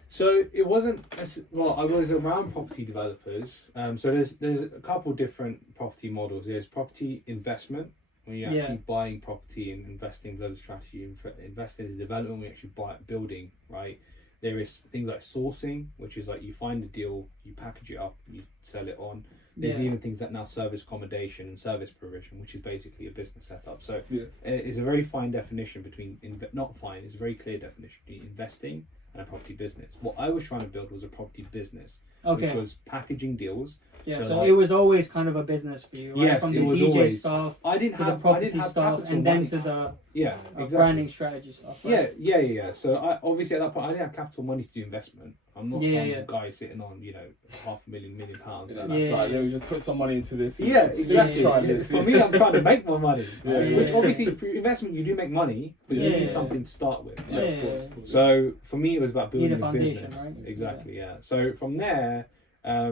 So it wasn't well. I was around property developers. So there's a couple different property models. There's property investment, when you're actually buying property and investing. There's a strategy. Investing is development. We actually buy it, building, right? There is things like sourcing, which is like you find a deal, you package it up, you sell it on. There's even things that now service accommodation and service provision, which is basically a business setup. So it's a very fine definition between not fine. It's a very clear definition between investing and a property business. What I was trying to build was a property business, which was packaging deals. Yeah, so it was always kind of a business for you, right? Yes, from it the was DJ always. stuff I didn't to have the property stuff, and then money. to the exactly. branding strategy stuff. Right? Yeah. So I obviously at that point I didn't have capital money to do investment. I'm not some guy sitting on £500,000 million. That's right. Let me just put some money into this. Yeah, exactly. Try this. For me, I'm trying to make more money. Which obviously for investment you do make money, but you need something to start with. Yeah, of course. So for me, it was about building a business. Right? Exactly. Yeah. So from there, I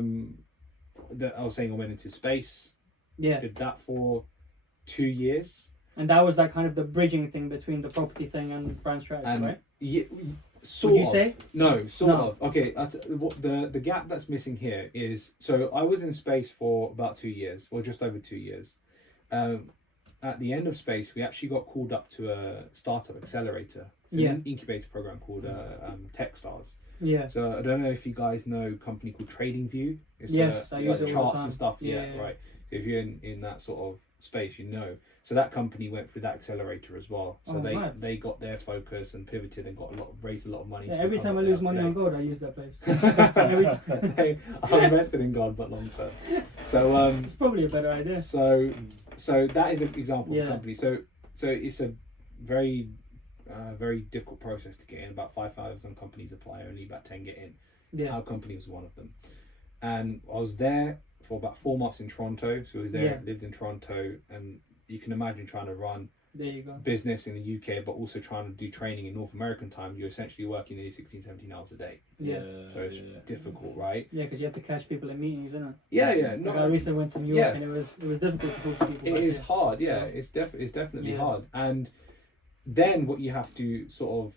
was saying I went into space. Yeah. Did that for 2 years. And that was like kind of the bridging thing between the property thing and brand strategy, right? Yeah. Would you say? No, sort of. Okay, what the gap that's missing here is, so I was in space for about 2 years, or just over 2 years. At the end of space, we actually got called up to a startup accelerator. It's an incubator program called Techstars. Yeah. So I don't know if you guys know a company called TradingView. It's I use it all the charts time. and stuff. Yeah, right. So if you're in that sort of space, you know. So that company went through that accelerator as well. So they got their focus and pivoted and raised a lot of money. Yeah, every time I lose money on gold, I use that place. I'm invested in gold, but long term. So it's probably a better idea. So that is an example of a company. So it's a very very difficult process to get in. About 5,000 companies apply, only about 10 get in. Yeah. Our company was one of them. And I was there for about 4 months in Toronto. So I was there, lived in Toronto, and you can imagine trying to run business in the UK, but also trying to do training in North American time. You're essentially working nearly 16, 17 hours a day. Yeah. So it's difficult, right? Yeah, because you have to catch people in meetings, isn't it? Yeah. No, I recently went to New York and it was difficult to talk to people. It is hard, yeah. It's definitely hard. And then what you have to sort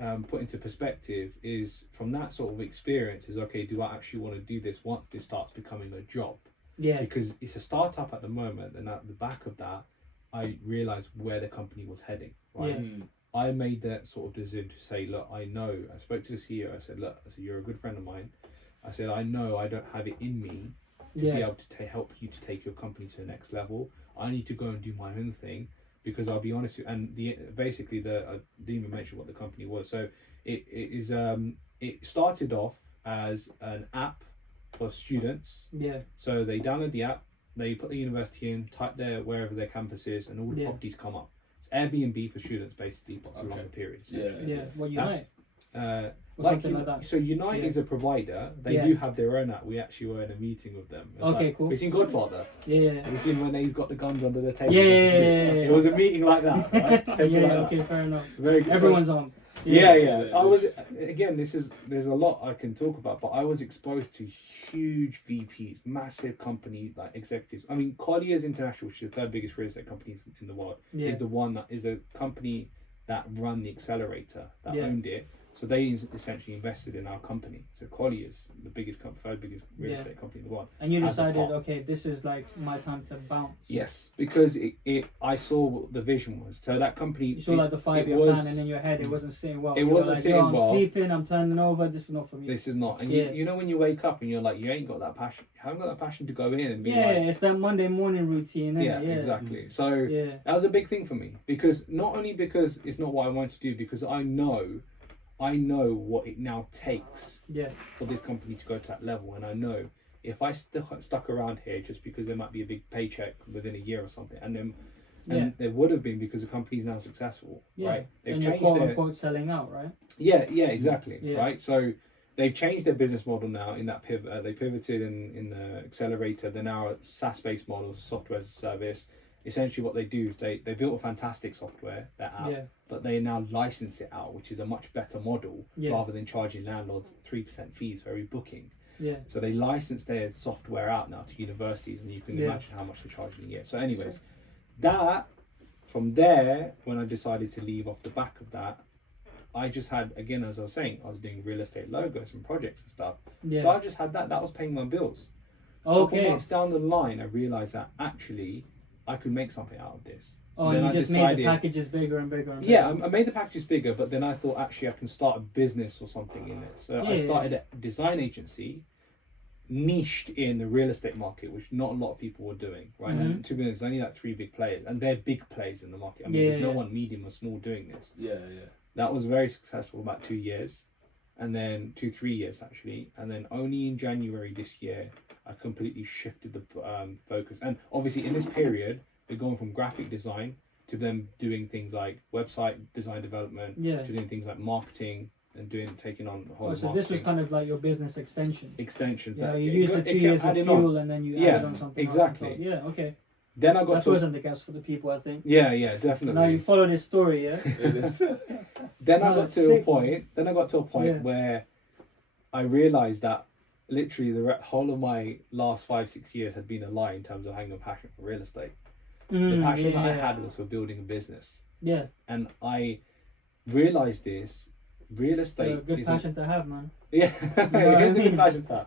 of put into perspective is, from that sort of experience, is okay, do I actually want to do this once this starts becoming a job? Yeah. Because it's a startup at the moment, and at the back of that, I realised where the company was heading. Right. Yeah. I made that sort of decision to say, look, I spoke to the CEO. I said, you're a good friend of mine. I said, I know I don't have it in me to be able to help you to take your company to the next level. I need to go and do my own thing. Because I'll be honest with you, and I didn't even mention what the company was. So it started off as an app for students. Yeah. So they download the app, they put the university in, type wherever their campus is, and all the properties come up. It's Airbnb for students, basically, for longer periods. Yeah. What Unite? Like that. So Unite is a provider. They do have their own app. We actually were in a meeting with them. Cool. We've seen Godfather. Yeah. We've seen when he's got the guns under the table. Yeah. It was a meeting like that, right? Fair enough. Very good. Everyone's on. Yeah. I was, again, there's a lot I can talk about, but I was exposed to huge VPs, massive company like executives. I mean, Colliers International, which is the third biggest real estate companies in the world, is the company that run the accelerator, that owned it. So they essentially invested in our company. So Collier's the third biggest real estate company in the world. And you decided, okay, this is like my time to bounce. Yes, because I saw what the vision was. So that company, you saw like the 5-year plan, and in your head it wasn't sitting well. It wasn't sitting well. I'm sleeping, I'm turning over. This is not for me. This is not. And you know when you wake up and you're like, you ain't got that passion. You haven't got that passion to go in and be it's that Monday morning routine. Yeah, exactly. So that was a big thing for me, because not only because it's not what I want to do, because I know what it now takes for this company to go to that level, and I know if I stuck around here just because there might be a big paycheck within a year or something, and there would have been, because the company's now successful, right? They've and changed you're quote-unquote selling out, right? Yeah, exactly, right? So they've changed their business model now in that pivot. They pivoted in the accelerator. They're now a SaaS-based model, software as a service. Essentially what they do is they built a fantastic software, that app, but they now license it out, which is a much better model, rather than charging landlords 3% fees for every booking. So they license their software out now to universities, and you can imagine how much they charge in a year. So anyways, from there, when I decided to leave off the back of that, I just had, again, as I was saying, I was doing real estate logos and projects and stuff. So I just had that was paying my bills. A couple months down the line, I realised that actually I could make something out of this. Oh, and you just made the packages bigger and bigger and bigger. Yeah, I made the packages bigger, but then I thought actually I can start a business or something in this. So I started a design agency, niched in the real estate market, which not a lot of people were doing, right? And to be honest, there's only like 3 big players, and they're big players in the market. I mean, there's no one medium or small doing this. That was very successful, about 2 years, and then 2-3 years actually, and then only in January this year I completely shifted the focus. And obviously in this period we're going from graphic design to them doing things like website design development, to doing things like marketing, and taking on the whole. So this was kind of like your business extensions. That you used the 2 years of fuel, and then you added on something exactly else. Okay. Then I got that wasn't the gaps for the people, I think. Yeah, definitely. So now you follow this story, Then I got to a point where I realised that literally the whole of my last 5-6 years had been a lie in terms of having a passion for real estate. The passion that I had was for building a business. And I realised this. Real estate is a good passion to have, man. Yeah, it is a good passion to have.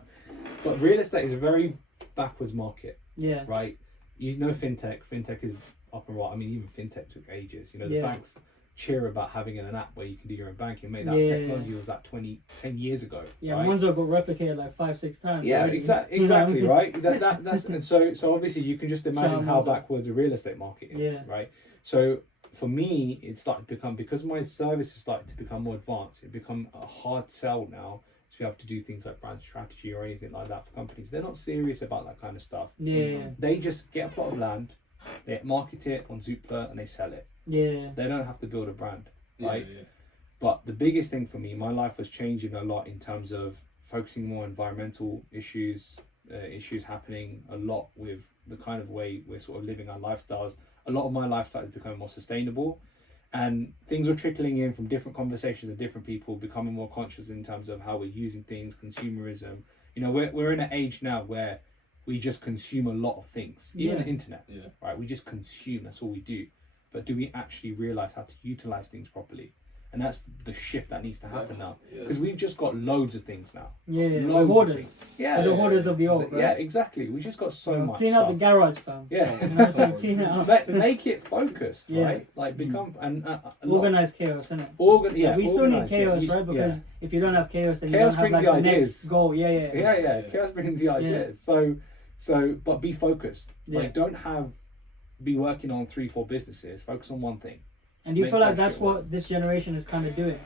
But real estate is a very backwards market. Right? You know fintech. Fintech is up and right. I mean, even fintech took ages. You know, the banks cheer about having an app where you can do your own banking. Mate, that technology was like 10 years ago. Right? Monzo got replicated like 5-6 times. Exactly, right? That's and so obviously you can just imagine how backwards a real estate market is, right? So for me, it started to become, because my services started to become more advanced, it become a hard sell now to be able to do things like brand strategy or anything like that for companies. They're not serious about that kind of stuff. They just get a plot of land, they market it on Zoopla, and they sell it. They don't have to build a brand, right? But the biggest thing for me, my life was changing a lot in terms of focusing more on environmental issues happening a lot with the kind of way we're sort of living our lifestyles. A lot of my lifestyle is becoming more sustainable, and things were trickling in from different conversations of different people, becoming more conscious in terms of how we're using things, consumerism. You know, we're in an age now where we just consume a lot of things, even the internet, right? We just consume, that's all we do. But do we actually realize how to utilize things properly? And that's the shift that needs to happen now, because we've just got loads of things now. Loads of things. The hoarders of the old. Right? Yeah, exactly. We just got so much. Clean out the garage, fam. Clean it up. Make it focused, right? Like become organized chaos, isn't it? We still need chaos, right? Because if you don't have chaos, then chaos you don't have like the next goal. Chaos brings the ideas. So, but be focused. Like, don't be working on 3-4 businesses. Focus on one thing. And you feel like that's what this generation is kind of doing?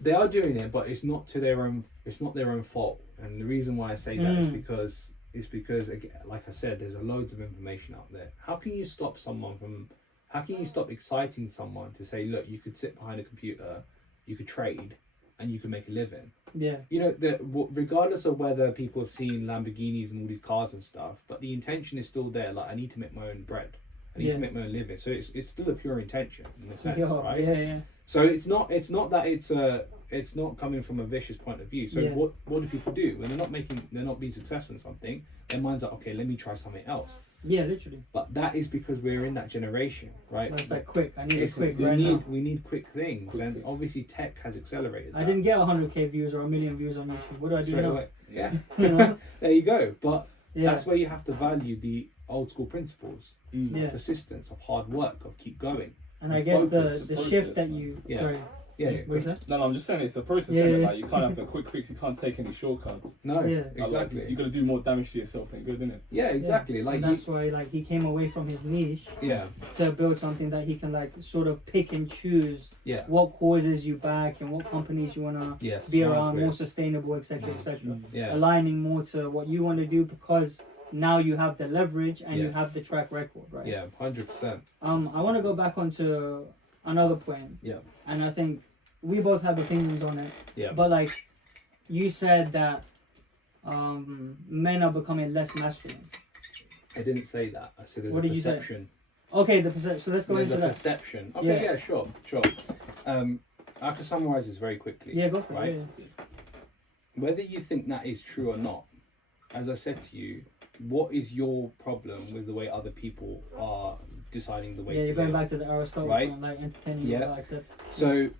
They are doing it, but it's not their own fault. And the reason why I say that is because again, like I said, there's loads of information out there. How can you stop exciting someone to say, look, you could sit behind a computer, you could trade, and you can make a living? You know, regardless of whether people have seen Lamborghinis and all these cars and stuff, but the intention is still there. Like, I need to make my own bread. I need to make my own living. So it's still a pure intention in a sense, right? So it's not that it's not coming from a vicious point of view. So what do people do when they're not being successful in something? Their mind's like, okay, let me try something else. Yeah, literally. But that is because we're in that generation, right? It's like quick. I need it quick we need quick things, and obviously tech has accelerated that. I didn't get 100k views or 1 million views on YouTube. What do I do now? Away. Yeah. You know? There you go. But that's where you have to value the old school principles of persistence, of hard work, of keep going. And I guess the shift that you sorry. No, I'm just saying it's the process. Like you can't have a quick fix. You can't take any shortcuts. No, exactly. Like, you're gonna do more damage to yourself than good, isn't it? Yeah, exactly. Yeah. Like and that's why like he came away from his niche. To build something that he can like sort of pick and choose. What causes you back and what companies you wanna be around, more sustainable, etc., etc. Aligning more to what you want to do because now you have the leverage and you have the track record, right? Yeah, 100%. I want to go back onto another point. And I think we both have opinions on it. But like you said that men are becoming less masculine. I didn't say that. I said there's a perception. Okay, the perception. So let's go into that. There's a perception. Okay, yeah, sure. I can summarize this very quickly. Yeah, go for it. Right? Whether you think that is true or not, as I said to you, what is your problem with the way other people are deciding the way to you're going back to the Aristotle, right? Like entertaining So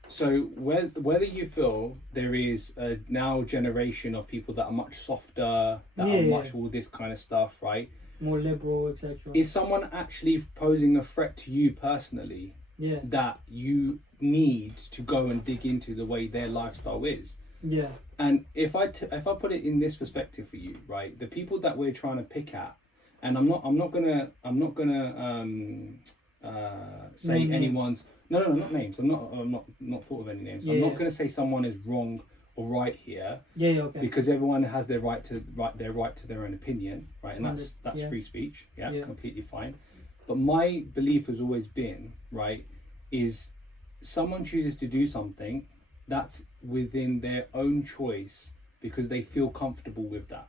whether you feel there is a now generation of people that are much softer, that are much all this kind of stuff, right? More liberal, etc. Is someone actually posing a threat to you personally? That you need to go and dig into the way their lifestyle is. And if I put it in this perspective for you, right, the people that we're trying to pick at, and I'm not gonna say anyone's not names. I'm not thought of any names. I'm not gonna say someone is wrong or right here. Because everyone has their right to their own opinion, right, and that's free speech. Completely fine. But my belief has always been, right, is someone chooses to do something that's within their own choice because they feel comfortable with that.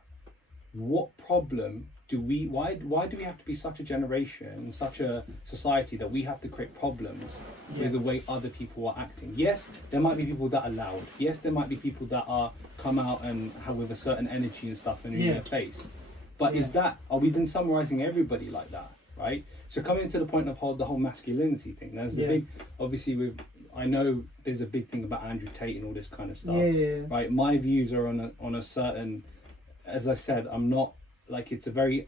What problem why do we have to be such a generation, such a society that we have to create problems with the way other people are acting? Yes, there might be people that are loud. Yes, there might be people that are come out and have with a certain energy and stuff and in your face. But are we then summarizing everybody like that, right? So coming to the point of the whole masculinity thing, there's the big, obviously I know there's a big thing about Andrew Tate and all this kind of stuff, right? My views are on a certain, as I said, I'm not, like, it's a very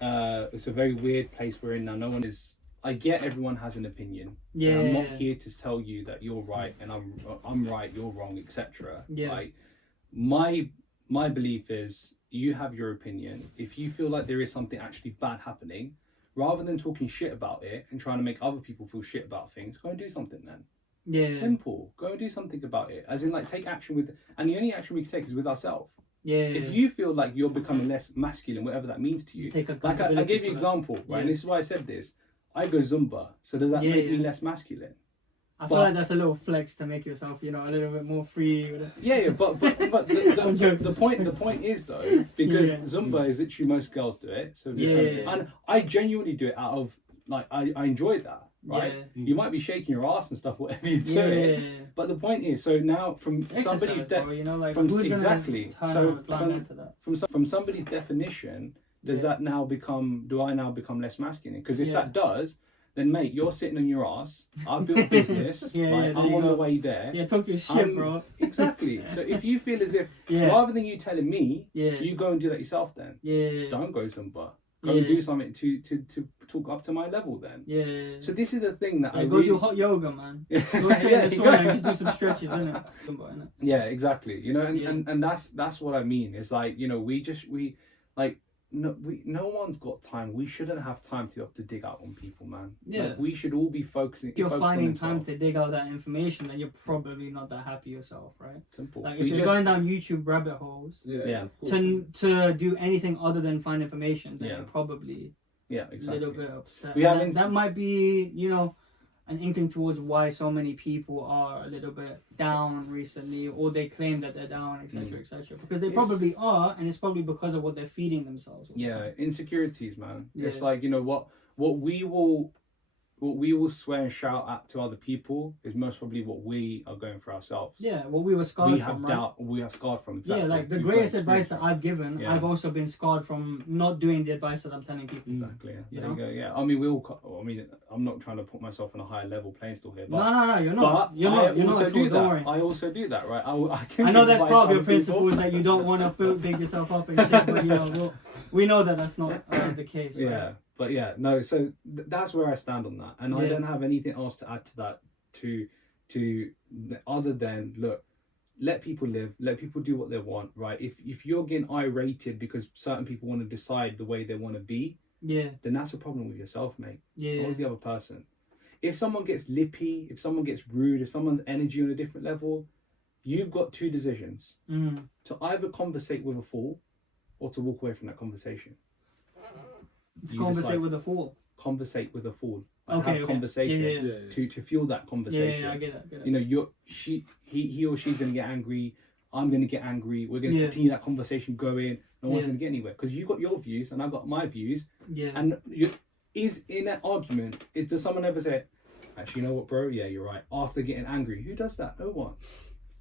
it's a very weird place we're in now. No one is, I get everyone has an opinion. I'm not here to tell you that you're right and I'm right, you're wrong, etc. Right? My belief is you have your opinion. If you feel like there is something actually bad happening, rather than talking shit about it and trying to make other people feel shit about things, go and do something then. Simple. Go and do something about it. As in, like, take action and the only action we can take is with ourselves. If you feel like you're becoming less masculine, whatever that means to you, like I gave you an example, right? And this is why I said this. I go Zumba, so does that make me less masculine? I feel like that's a little flex to make yourself, a little bit more free. But the point is though, because Zumba is literally most girls do it, so and I genuinely do it out of like I enjoy that. Right, you might be shaking your ass and stuff, whatever you do. But the point is, so now from somebody's from somebody's definition, do I now become less masculine? Because if that does, then mate, you're sitting on your ass. I've built a business. I'm on the way there. Talk your shit, bro. Exactly. So if you feel as if rather than you telling me, you go and do that yourself, then don't go Zumba. Go and do something to talk up to my level then. So this is the thing that I go do hot yoga, man. Go sit in the sauna and just do some stretches, innit? Yeah, exactly. And that's what I mean. It's like, no one's got time. We shouldn't have time to have to dig out on people, man. Like, we should all be focusing. If you're finding time to dig out that information, then you're probably not that happy yourself, right? Simple. Like if you're going down YouTube rabbit holes, to do anything other than find information, then you're probably a little bit upset. That might be, an inkling towards why so many people are a little bit down recently, or they claim that they're down, etc., etc. Because they probably are, and it's probably because of what they're feeding themselves. Insecurities, man. It's like, what we will what we will swear and shout at to other people is most probably what we are going for ourselves. Yeah, what we were scarred from, right? We have scarred from, exactly. Yeah, like the greatest advice that I've given, I've also been scarred from not doing the advice that I'm telling people. Exactly, yeah. There you go, yeah. I mean, I'm not trying to put myself on a higher level playing still here, but... No, you're not. You're not. I also do that, right? I know that's part of your principles, that you don't want to big yourself up and shit, but, you know, we know that that's not the case, right? Yeah. But yeah, no. So that's where I stand on that, and I don't have anything else to add to that. To other than look, let people live, let people do what they want, right? If you're getting irated because certain people want to decide the way they want to be, then that's a problem with yourself, mate. Not with the other person. If someone gets lippy, if someone gets rude, if someone's energy on a different level, you've got two decisions: to either conversate with a fool, or to walk away from that conversation. Conversate with a fool. Conversate with a fool. Have conversation to fuel that conversation. Yeah, I get it. You know, he or she's gonna get angry. I'm gonna get angry. We're gonna continue that conversation going. No one's gonna get anywhere because you got your views and I've got my views. Yeah. And is in that argument, does someone ever say, actually, you know what, bro? Yeah, you're right. After getting angry, who does that? No one.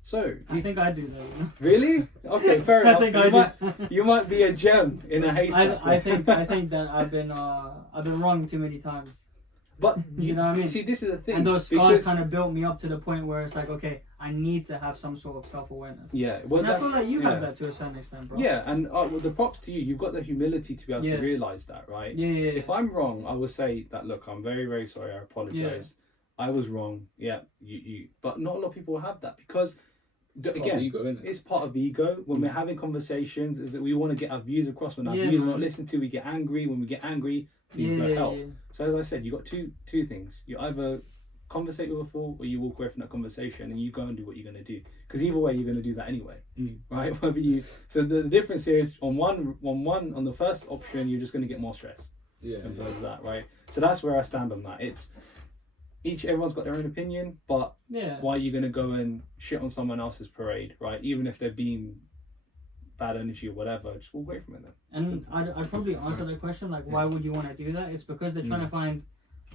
So I think I do that. You know? Really? Okay, fair enough. You might be a gem in a haystack. I think that I've been wrong too many times. But you know what I mean? See, this is the thing. And those scars kind of built me up to the point where it's like, okay, I need to have some sort of self-awareness. Yeah. Well, and I feel like you have that to a certain extent, bro. Yeah, and well, the props to you. You've got the humility to be able to realise that, right? Yeah. If I'm wrong, I will say that, look, I'm very, very sorry. I apologise. I was wrong. Yeah, you. But not a lot of people have that because... Again, it's part of ego. When we're having conversations, is that we want to get our views across. When our views are not listened to, we get angry. When we get angry, things don't help. So as I said, you got two things. You either conversate with a fool, or you walk away from that conversation and you go and do what you're going to do. Because either way, you're going to do that anyway, right? Whether you. So the difference here is on on the first option, you're just going to get more stressed. Simple as that, right? So that's where I stand on that. It's. Everyone's got their own opinion, but why are you going to go and shit on someone else's parade, right? Even if they're being bad energy or whatever, just walk away from it then. And I'd probably answer the question, like, why would you want to do that? It's because they're trying to find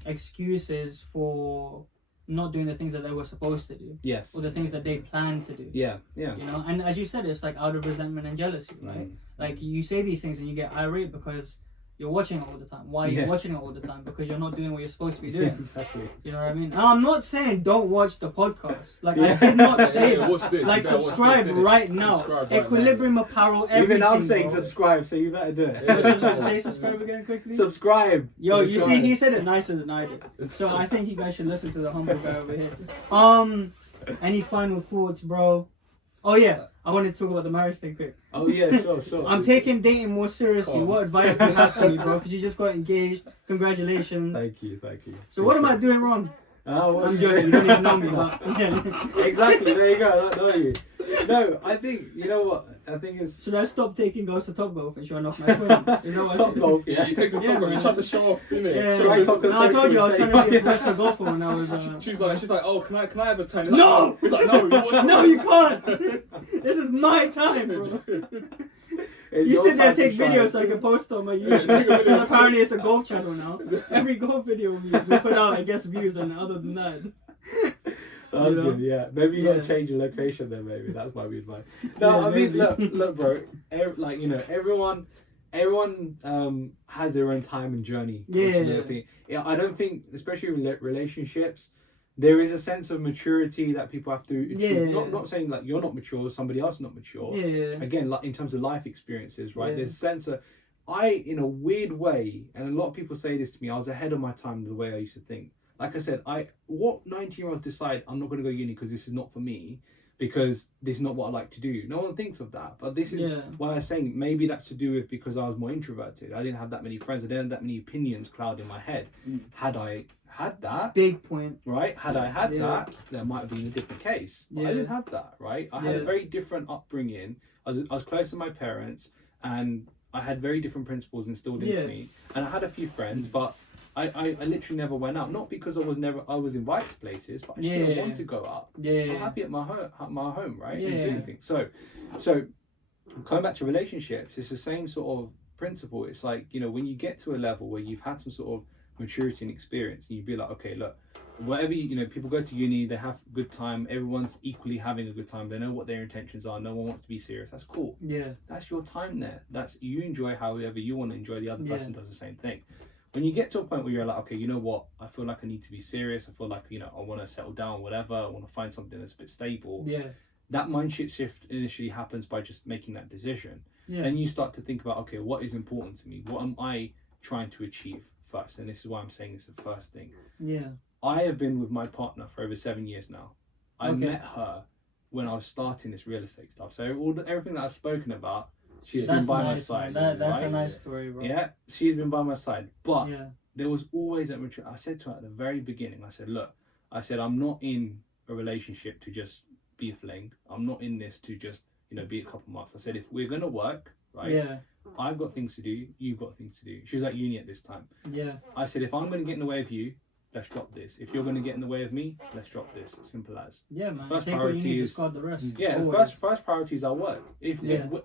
excuses for not doing the things that they were supposed to do. Yes. Or the things that they planned to do. Yeah. You know, and as you said, it's like out of resentment and jealousy, right? Like, you say these things and you get irate because you're watching it all the time. Why are you watching it all the time? Because you're not doing what you're supposed to be doing. Exactly. You know what I mean? Now, I'm not saying don't watch the podcast. Like, I did not say that. Like, subscribe right now. Equilibrium Apparel, everything. Even I'm saying subscribe, so you better do it. Say subscribe again quickly. Subscribe. Yo, you see, he said it nicer than I did. So I think you guys should listen to the humble guy over here. Any final thoughts, bro? Oh yeah, I wanted to talk about the marriage thing quick. Oh yeah, sure. I'm taking dating more seriously. What advice do you have for me, bro? Because you just got engaged. Congratulations. Thank you. So what am I doing wrong? I'm joking. You don't even know me, but exactly. There you go. I don't know you. No, I think you know what I think is. Should I stop taking girls to Top Golf and showing off my swing? You know what? Top Golf, yeah. You take some Top Golf. You try to show off, innit? Yeah. I told you I was trying to be a professional golfer when I was. She's like, oh, can I have a turn? No. He's like, no. No, you can't. This is my time, bro. You sit there and take videos so I can post on my YouTube. And apparently it's a golf channel now. Every golf video we put out, I guess, views, and other than that. That's good, yeah. Maybe you gotta change your location then, maybe. That's my advice. No, I mean, look, bro. Like, you know, everyone has their own time and journey. Yeah. I don't think, especially relationships, there is a sense of maturity that people have to achieve. Not saying like you're not mature, somebody else is not mature. Again, like in terms of life experiences, right? There's a sense of, in a weird way, and a lot of people say this to me, I was ahead of my time the way I used to think. Like I said, what 19-year-olds decide, I'm not going to go uni because this is not for me, because this is not what I like to do. No one thinks of that. But this is why I'm saying maybe that's to do with because I was more introverted. I didn't have that many friends. I didn't have that many opinions clouding my head. Had I had that... Big point. Right? Had I had that, there might have been a different case. But I didn't have that, right? I had a very different upbringing. I was close to my parents, and I had very different principles instilled into me. And I had a few friends, but... I literally never went out, not because I was invited to places, but I just didn't want to go out. I'm happy at my home, right? And doing things. So coming back to relationships, it's the same sort of principle. It's like, you know, when you get to a level where you've had some sort of maturity and experience, and you'd be like, okay, look, whatever people go to uni, they have a good time, everyone's equally having a good time, they know what their intentions are, no one wants to be serious, that's cool. Yeah. That's your time there. That's, you enjoy however you want to enjoy, the other person does the same thing. When you get to a point where you're like, okay, you know what, I feel like I need to be serious, I feel like, I want to settle down, whatever, I want to find something that's a bit stable. Yeah. That mindset shift initially happens by just making that decision. Yeah. Then you start to think about, okay, what is important to me? What am I trying to achieve first? And this is why I'm saying it's the first thing. Yeah. I have been with my partner for over 7 years now. I met her when I was starting this real estate stuff. So everything that I've spoken about, she's been by my side. That's a nice story, bro. Yeah, she's been by my side. But there was always I said to her at the very beginning, I said, look, I'm not in a relationship to just be a fling. I'm not in this to just, be a couple months. I said, if we're going to work, right? Yeah. I've got things to do. You've got things to do. She was at uni at this time. Yeah. I said, if I'm going to get in the way of you, let's drop this. If you're going to get in the way of me, let's drop this. Simple as. Yeah, man. First priority is discard the rest. Yeah, first priority is our work. If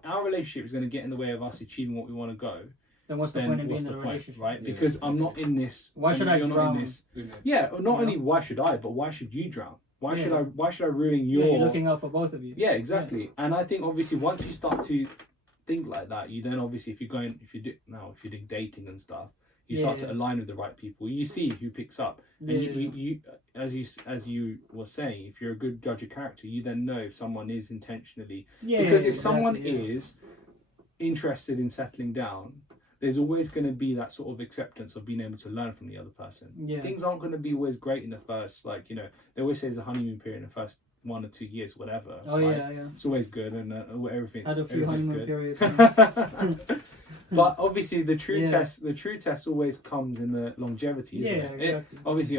our relationship is going to get in the way of us achieving what we want to go, then what's the point in being in a relationship, right? Yeah, because I'm not in this. Why should I drown? Not in this. Yeah, not only why should I, but why should you drown? Why should I ruin your? You're looking out for both of you. Yeah, exactly. Yeah. And I think obviously once you start to think like that, you then obviously if you're doing dating and stuff, you start to align with the right people. You see who picks up, and you as you were saying, if you're a good judge of character, you then know if someone is intentionally. Because if someone is interested in settling down, there's always going to be that sort of acceptance of being able to learn from the other person. Yeah. Things aren't going to be always great in the first, they always say there's a honeymoon period in the first 1 or 2 years, whatever. Oh, right? Yeah. It's always good and everything's had a few honeymoon periods. But obviously the true test always comes in the longevity, isn't it? Exactly. Obviously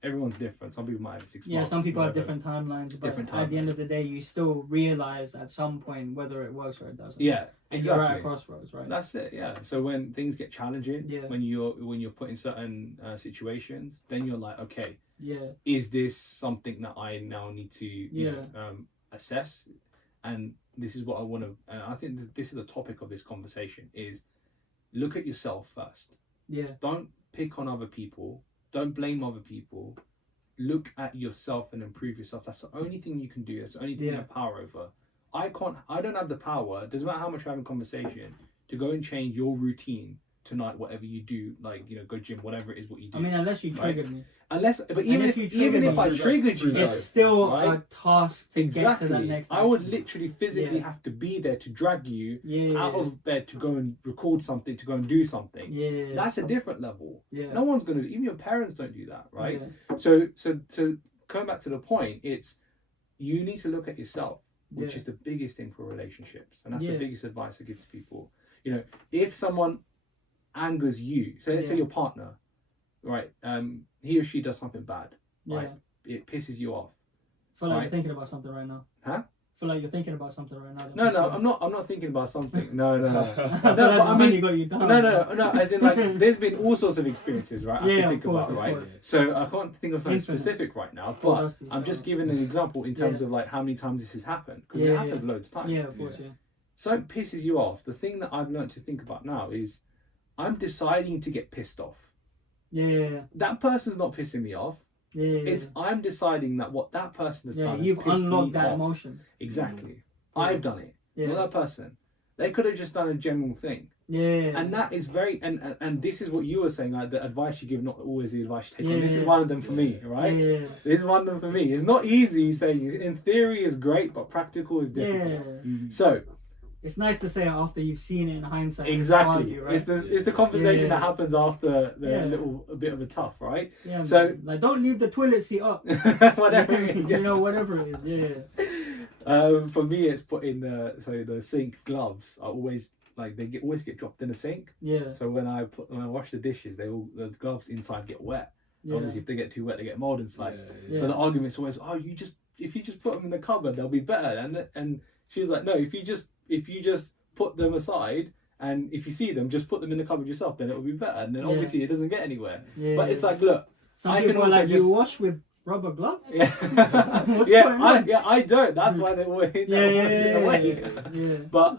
everyone's different. Some people might have 6 months. Yeah, some people have different timelines, but at the end of the day, you still realize at some point whether it works or it doesn't. Yeah, exactly. You're at a crossroads, right? That's it. Yeah. So when things get challenging, when you're put in certain situations, then you're like, okay, is this something that I now need to assess? And this is what I want to. And I think that this is the topic of this conversation: is look at yourself first. Yeah. Don't pick on other people. Don't blame other people. Look at yourself and improve yourself. That's the only thing you can do. That's the only thing you have power over. I don't have the power. Doesn't matter how much we're having conversation, to go and change your routine tonight, whatever you do, go gym, whatever it is what you do. I mean, unless you triggered me. But even if I triggered you, it's still a task to get to that next action. I would literally physically have to be there to drag you out of bed to go and record something, to go and do something. Yeah. That's a different level. Yeah. No one's gonna. Even your parents don't do that, right? Yeah. So coming back to the point, it's you need to look at yourself, which is the biggest thing for relationships, and that's the biggest advice I give to people. If someone angers you, so let's say your partner, right? He or she does something bad, right? It pisses you off. I feel like you're thinking about something right now. Huh? I feel like you're thinking about something right now. No, I'm not thinking about something. No. But I mean, got you down. No. As in, there's been all sorts of experiences, right? I can think about, right? So I can't think of something specific right now, but I'm just giving an example in terms of how many times this has happened, because it happens loads of times. Yeah, of course, yeah. So it pisses you off. The thing that I've learned to think about now is, I'm deciding to get pissed off. Yeah. That person's not pissing me off. It's I'm deciding that what that person has done. You've unlocked that emotion. Exactly. I've done it. Not that person. They could have just done a general thing. Yeah. And that is very and this is what you were saying, the advice you give, not always the advice you take on. This is one of them for me, right? Yeah. This is one of them for me. It's not easy saying in theory is great, but practical is difficult. Yeah. So it's nice to say it after you've seen it in hindsight. Exactly. You, right? It's the conversation that happens after a bit of a tough, right? Yeah. So don't leave the toilet seat up. Whatever it is. Whatever it is. For me, it's putting the sink gloves are always always get dropped in the sink. Yeah. So when I wash the dishes, the gloves inside get wet. Yeah. Obviously, if they get too wet, they get mold inside. Yeah. So the argument's always, if you just put them in the cupboard, they'll be better. And she's like, no, if you just put them aside, and if you see them, just put them in the cupboard yourself, then it will be better. And then obviously it doesn't get anywhere. Yeah. But it's like, look, some people are like, you wash with rubber gloves? Yeah. I don't. That's why they always away. Yeah. But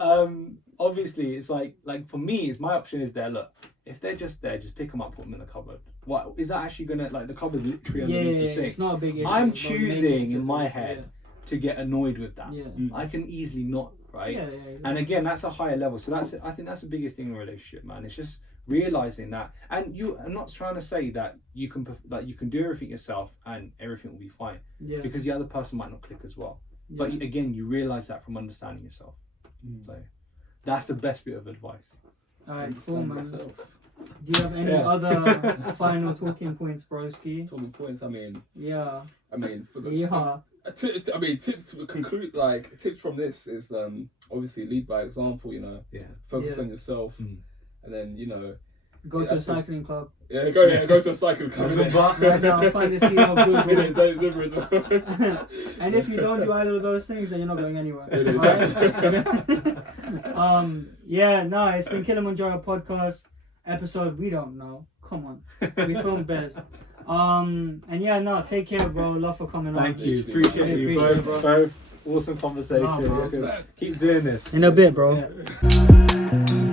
obviously it's like for me, my option is there. Look, if they're just there, just pick them up, put them in the cupboard. what is that actually gonna like the cupboard literally underneath the sink? It's not a big issue. I'm choosing in my head to get annoyed with that. Yeah. I can easily not, right? Yeah, exactly. And again, that's a higher level. So I think that's the biggest thing in a relationship, man. It's just realizing that. And I'm not trying to say that you can do everything yourself and everything will be fine. Yeah. Because the other person might not click as well. Yeah. But again, you realize that from understanding yourself. So that's the best bit of advice. Alright, cool, man. Do you have any other final talking points, broski? Talking points. I mean, for the, yeah. tips to conclude. Like tips from this is obviously lead by example. You know, focus on yourself, and then go to a cycling club. Yeah, go to a cycling club. Right now, find the CEO of Google. And if you don't do either of those things, then you're not going anywhere. Right? It's been Kilimanjaro Podcast episode. We don't know. Come on, we filmed Bez. Take care, bro. Love for coming on. Thank you. Appreciate you both. Awesome conversation. Bro. Keep doing this. In a bit, bro. Yeah.